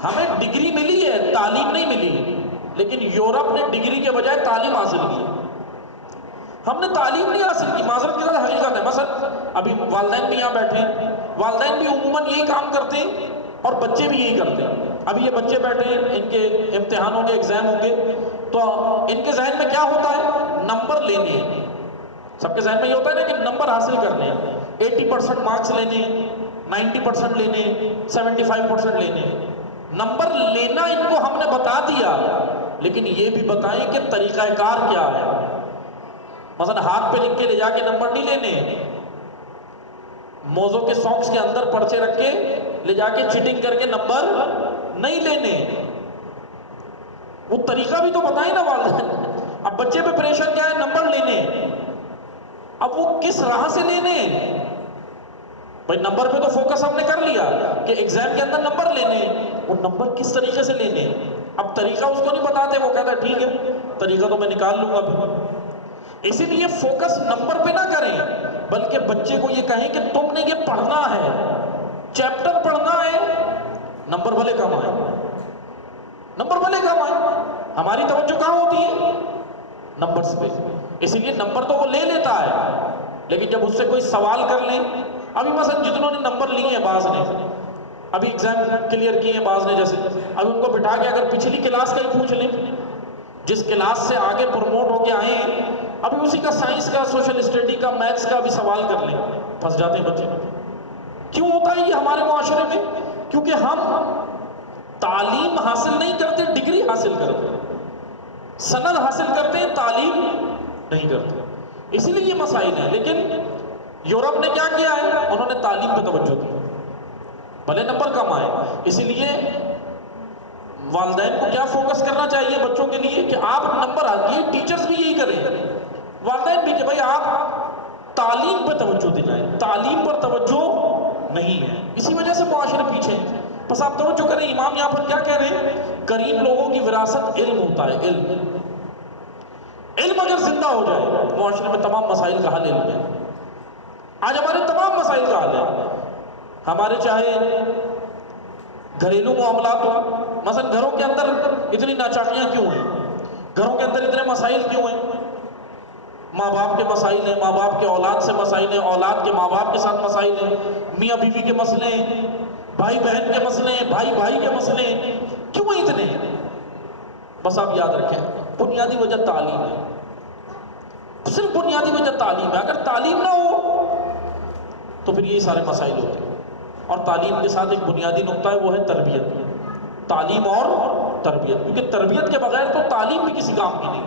ہمیں ڈگری ملی ہے، تعلیم نہیں ملی. لیکن یورپ نے ڈگری کے بجائے تعلیم حاصل کی، ہم نے تعلیم نہیں حاصل کی. معذرت کے ساتھ حقیقت ہے. مثلا ابھی والدین بھی یہاں بیٹھے ہیں، والدین بھی عموماً یہی کام کرتے ہیں اور بچے بھی یہی کرتے ہیں. ابھی یہ بچے بیٹھے ہیں، ان کے امتحان ہوں گے، ایگزام ہوں گے، تو ان کے ذہن میں کیا ہوتا ہے؟ نمبر لینے ہیں. سب کے ذہن میں یہ ہوتا ہے نا کہ نمبر حاصل کرنے ہیں، 80% مارکس لینے، 90% لینے، 75% لینے. نمبر لینا ان کو ہم نے بتا دیا، لیکن یہ بھی بتائیں کہ طریقہ کار کیا ہے. مثلا ہاتھ پہ لکھ کے لے جا کے نمبر نہیں لینے، موزوں کے ساکس کے اندر پرچے رکھ کے لے جا کے چیٹنگ کر کے نمبر نہیں لینے. وہ طریقہ بھی تو بتائیں نا والدین. اب بچے پہ پریشر کیا ہے؟ نمبر لینے. اب وہ کس راہ سے لینے؟ بھائی نمبر پہ تو فوکس ہم نے کر لیا کہ ایگزام کے اندر نمبر لینے، وہ نمبر کس طریقے سے لینے؟ اب طریقہ اس کو نہیں بتاتے، وہ کہتا ہے ٹھیک ہے طریقہ تو میں نکال لوں گا بھی. اسی لیے فوکس نمبر پہ نہ کریں، بلکہ بچے کو یہ کہیں کہ تم نے یہ پڑھنا ہے، چیپٹر پڑھنا ہے، نمبر بھلے کم آئے، نمبر بھلے کم آئے. ہماری توجہ کہاں ہوتی ہے؟ نمبرز پہ. اسی لیے نمبر تو وہ لے لیتا ہے، لیکن جب اس سے کوئی سوال کر لیں، ابھی مثلا جتنوں نے نمبر لیے ہیں، بعض نے ابھی ایگزام کلیئر کیے ہیں، بعض نے جیسے اب ان کو بٹھا کے اگر پچھلی کلاس کا ہی پوچھ لیں، جس کلاس سے آگے پروموٹ ہو کے آئے ہیں، ابھی اسی کا سائنس کا، سوشل اسٹڈی کا، میتھس کا بھی سوال کر لیں، پھنس جاتے ہیں بچے. کیوں ہوتا ہے یہ ہمارے معاشرے میں؟ کیونکہ ہم تعلیم حاصل نہیں کرتے، ڈگری حاصل کرتے ہیں، سند حاصل کرتے ہیں، تعلیم نہیں کرتے. اسی لیے یہ مسائل ہیں. لیکن یورپ نے کیا کیا ہے؟ انہوں نے تعلیم پہ توجہ دی، بھلے نمبر کم آئے. اسی لیے والدین کو کیا فوکس کرنا چاہیے بچوں کے لیے کہ آپ نمبر آئیے، ٹیچرز بھی یہی کریں، والدین بھی، کہ بھائی آپ تعلیم پہ توجہ دلائیں. تعلیم پر توجہ نہیں ہے، اسی وجہ سے معاشرے پیچھے ہیں. بس آپ توجہ کریں، امام یہاں پر کیا کہہ رہے ہیں؟ غریب لوگوں کی وراثت علم ہوتا ہے. علم اگر زندہ ہو جائے، معاشرے میں تمام مسائل کا حل علم ہے. آج ہمارے تمام مسائل کا حل ہے. ہمارے چاہے گھریلو معاملات ہو، مثلا گھروں کے اندر اتنی ناچاکیاں کیوں ہیں؟ گھروں کے اندر اتنے مسائل کیوں ہیں؟ ماں باپ کے مسائل ہیں، ماں باپ کے اولاد سے مسائل ہیں، اولاد کے ماں باپ کے ساتھ مسائل ہیں، میاں بیوی کے مسئلے ہیں، بھائی بہن کے مسئلے ہیں، بھائی بھائی کے مسئلے ہیں. کیوں اتنے ہیں؟ بس آپ یاد رکھیں، بنیادی وجہ تعلیم ہے. صرف بنیادی وجہ تعلیم ہے. اگر تعلیم نہ ہو تو پھر یہ سارے مسائل ہوتے ہیں. اور تعلیم کے ساتھ ایک بنیادی نقطہ ہے، وہ ہے تربیت. تعلیم اور تربیت، کیونکہ تربیت کے بغیر تو تعلیم بھی کسی کام کی نہیں.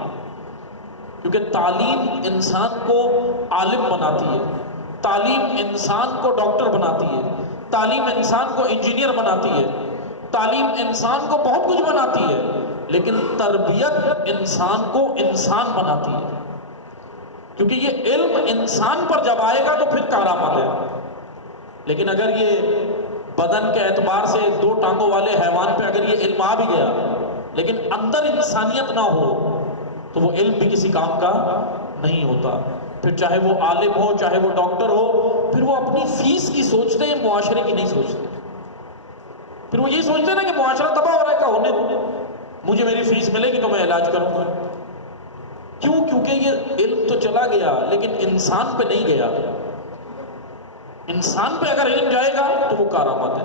کیونکہ تعلیم انسان کو عالم بناتی ہے، تعلیم انسان کو ڈاکٹر بناتی ہے، تعلیم انسان کو انجینئر بناتی ہے، تعلیم انسان کو بہت کچھ بناتی ہے. لیکن تربیت انسان کو انسان بناتی ہے. کیونکہ یہ علم انسان پر جب آئے گا تو پھر کارآمد ہے. لیکن اگر یہ بدن کے اعتبار سے 2 ٹانگوں والے حیوان پہ اگر یہ علم آ بھی گیا، لیکن اندر انسانیت نہ ہو، تو وہ علم بھی کسی کام کا نہیں ہوتا. پھر چاہے وہ عالم ہو، چاہے وہ ڈاکٹر ہو، پھر وہ اپنی فیس کی سوچتے ہیں، معاشرے کی نہیں سوچتے. پھر وہ یہ سوچتے ہیں نا کہ معاشرہ تباہ ہو رہا ہے، کہ ہونے دو، مجھے میری فیس ملے گی تو میں علاج کروں گا. کیوں؟ کیونکہ یہ علم تو چلا گیا لیکن انسان پہ نہیں گیا. انسان پہ اگر علم جائے گا تو وہ کارآمد ہے.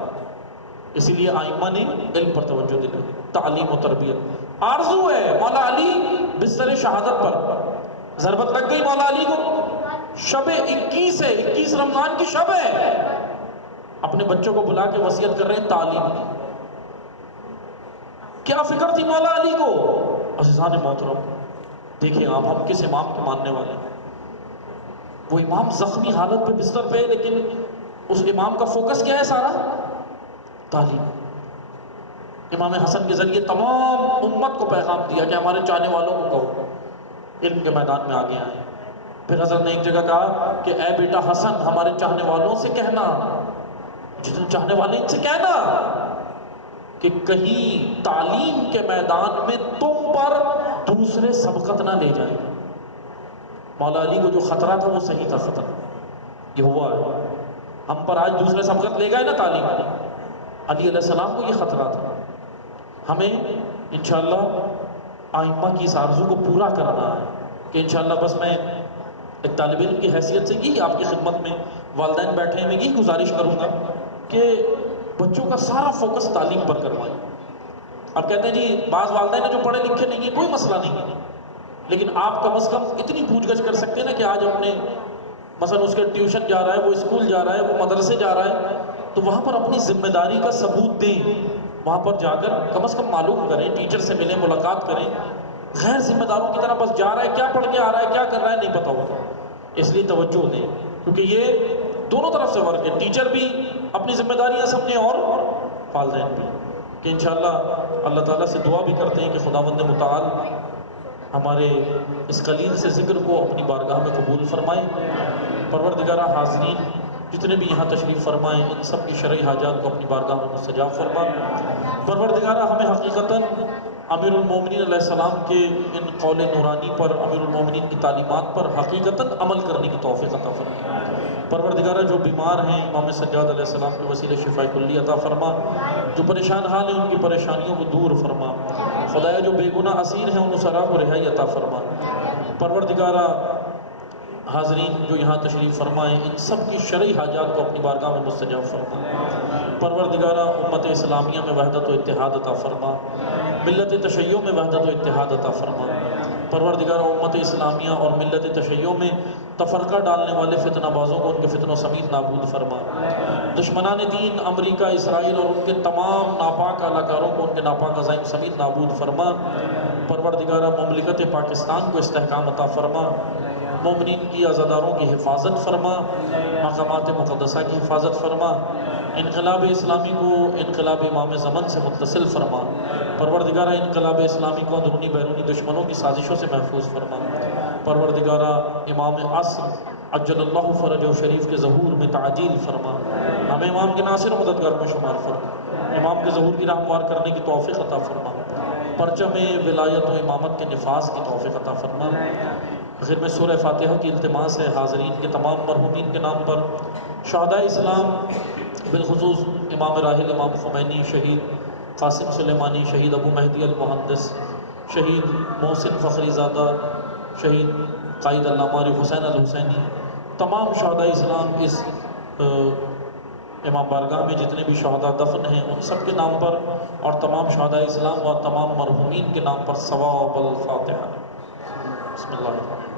اسی لیے آئمہ نے علم پر توجہ دی، تعلیم و تربیت. آرزو ہے مولا علی بستر شہادت پر، ضربت لگ گئی مولا علی کو، شب 21 ہے، 21 رمضان کی شب ہے، اپنے بچوں کو بلا کے وصیت کر رہے ہیں تعلیم کی. کیا فکر تھی مولا علی کو؟ عزیزان محترم دیکھیں آپ، ہم کس امام کے ماننے والے ہیں؟ وہ امام زخمی حالت پہ بستر پہ، لیکن اس امام کا فوکس کیا ہے؟ سارا تعلیم. امام حسن کے ذریعے تمام امت کو پیغام دیا کہ ہمارے چاہنے والوں کو کہو علم کے میدان میں آگے آئیں. پھر حضرت نے ایک جگہ کہا کہ اے بیٹا حسن، ہمارے چاہنے والوں سے کہنا، جتنے چاہنے والے ان سے کہنا کہ کہیں تعلیم کے میدان میں تم پر دوسرے سبقت نہ لے جائیں. مولا علی کو جو خطرہ تھا وہ صحیح تھا خطرہ، یہ ہوا ہے. ہم پر آج دوسرے سبقت لے گئے نا تعلیم میں، علی علیہ السلام کو یہ خطرہ تھا. ہمیں انشاءاللہ آئمہ کی اس آرزو کو پورا کرنا ہے کہ انشاءاللہ بس میں ایک طالب علم کی حیثیت سے یہی آپ کی خدمت میں، والدین بیٹھے ہیں، میں یہی گزارش کروں گا کہ بچوں کا سارا فوکس تعلیم پر کروائیں. اب کہتے ہیں جی بعض والدین جو پڑھے لکھے نہیں ہیں، کوئی مسئلہ نہیں ہے، لیکن آپ کم از کم اتنی پوچھ گچھ کر سکتے ہیں نا کہ آج ہم نے مثلا اس کے ٹیوشن جا رہا ہے، وہ اسکول جا رہا ہے، وہ مدرسے جا رہا ہے، تو وہاں پر اپنی ذمہ داری کا ثبوت دیں. وہاں پر جا کر کم از کم معلوم کریں، ٹیچر سے ملیں، ملاقات کریں. غیر ذمہ داروں کی طرح بس جا رہا ہے، کیا پڑھ کے آ رہا ہے، کیا کر رہا ہے، نہیں پتہ ہوتا. اس لیے توجہ دیں، کیونکہ یہ دونوں طرف سے ورک ہے. ٹیچر بھی اپنی ذمہ داریاں سمجھیں اور والدین بھی. کہ انشاءاللہ اللہ تعالیٰ سے دعا بھی کرتے ہیں کہ خداوند متعال ہمارے اس قلیل سے ذکر کو اپنی بارگاہ میں قبول فرمائیں. پروردگارہ حاضرین جتنے بھی یہاں تشریف فرمائیں، ان سب کی شرعی حاجات کو اپنی بارگاہ میں مستجاب فرما. پروردگارہ ہمیں حقیقتاً امیر المومنین علیہ السلام کے ان قول نورانی پر، امیر المومنین کی تعلیمات پر حقیقتاً عمل کرنے کی توفیق عطا فرما. پروردگارہ جو بیمار ہیں امام سجاد علیہ السلام کے وسیلے شفاء کلی عطا فرما. جو پریشان حال ہیں ان کی پریشانیوں کو دور فرما. خدایا جو بے گناہ اسیر ہیں ان سرا کو رہائی عطا فرما. پروردگارہ حاضرین جو یہاں تشریف فرمائیں ان سب کی شرعی حاجات کو اپنی بارگاہ میں مستجاب فرما۔ پروردگارہ امت اسلامیہ میں وحدت و اتحاد عطا فرما، ملت تشیع میں وحدت و اتحاد عطا فرما۔ پروردگارہ امت اسلامیہ اور ملت تشیع میں تفرقہ ڈالنے والے فتنہ بازوں کو ان کے فتنوں سمیت نابود فرما۔ دشمنان دین امریکہ، اسرائیل اور ان کے تمام ناپاک اعلیٰ کو ان کے ناپاک عزائم سمیت نابود فرما۔ پروردگارہ مملکت پاکستان کو استحکام عطا فرما، مومنین کی عزاداروں کی حفاظت فرما، مقامات مقدسہ کی حفاظت فرما، انقلاب اسلامی کو انقلاب امام زمن سے متصل فرما۔ پروردگارہ انقلاب اسلامی کو اندرونی بیرونی دشمنوں کی سازشوں سے محفوظ فرما۔ پروردگارہ امام عصر عجل اللہ فرجہ شریف کے ظہور میں تعجیل فرما، ہمیں امام کے ناصر مددگار میں شمار فرما، امام کے ظہور کی راہ ہموار کرنے کی توفیق عطا فرما، پرچم ولایت و امامت کے نفاذ کی توفیق عطا فرما۔ آخر میں سورہ فاتحہ کی التماس ہے حاضرین کے تمام مرحومین کے نام پر، شہداء اسلام بالخصوص امام راحل امام خمینی، شہید قاسم سلیمانی، شہید ابو مہدی المہندس، شہید محسن فخری زادہ، شہید قائد علامہ عارف حسین الحسینی، تمام شہداء اسلام اس امام بارگاہ میں جتنے بھی شہداء دفن ہیں ان سب کے نام پر، اور تمام شہداء اسلام و تمام مرحومین کے نام پر ثواب الفاتحہ۔ بسم اللہ الرحمن الرحیم۔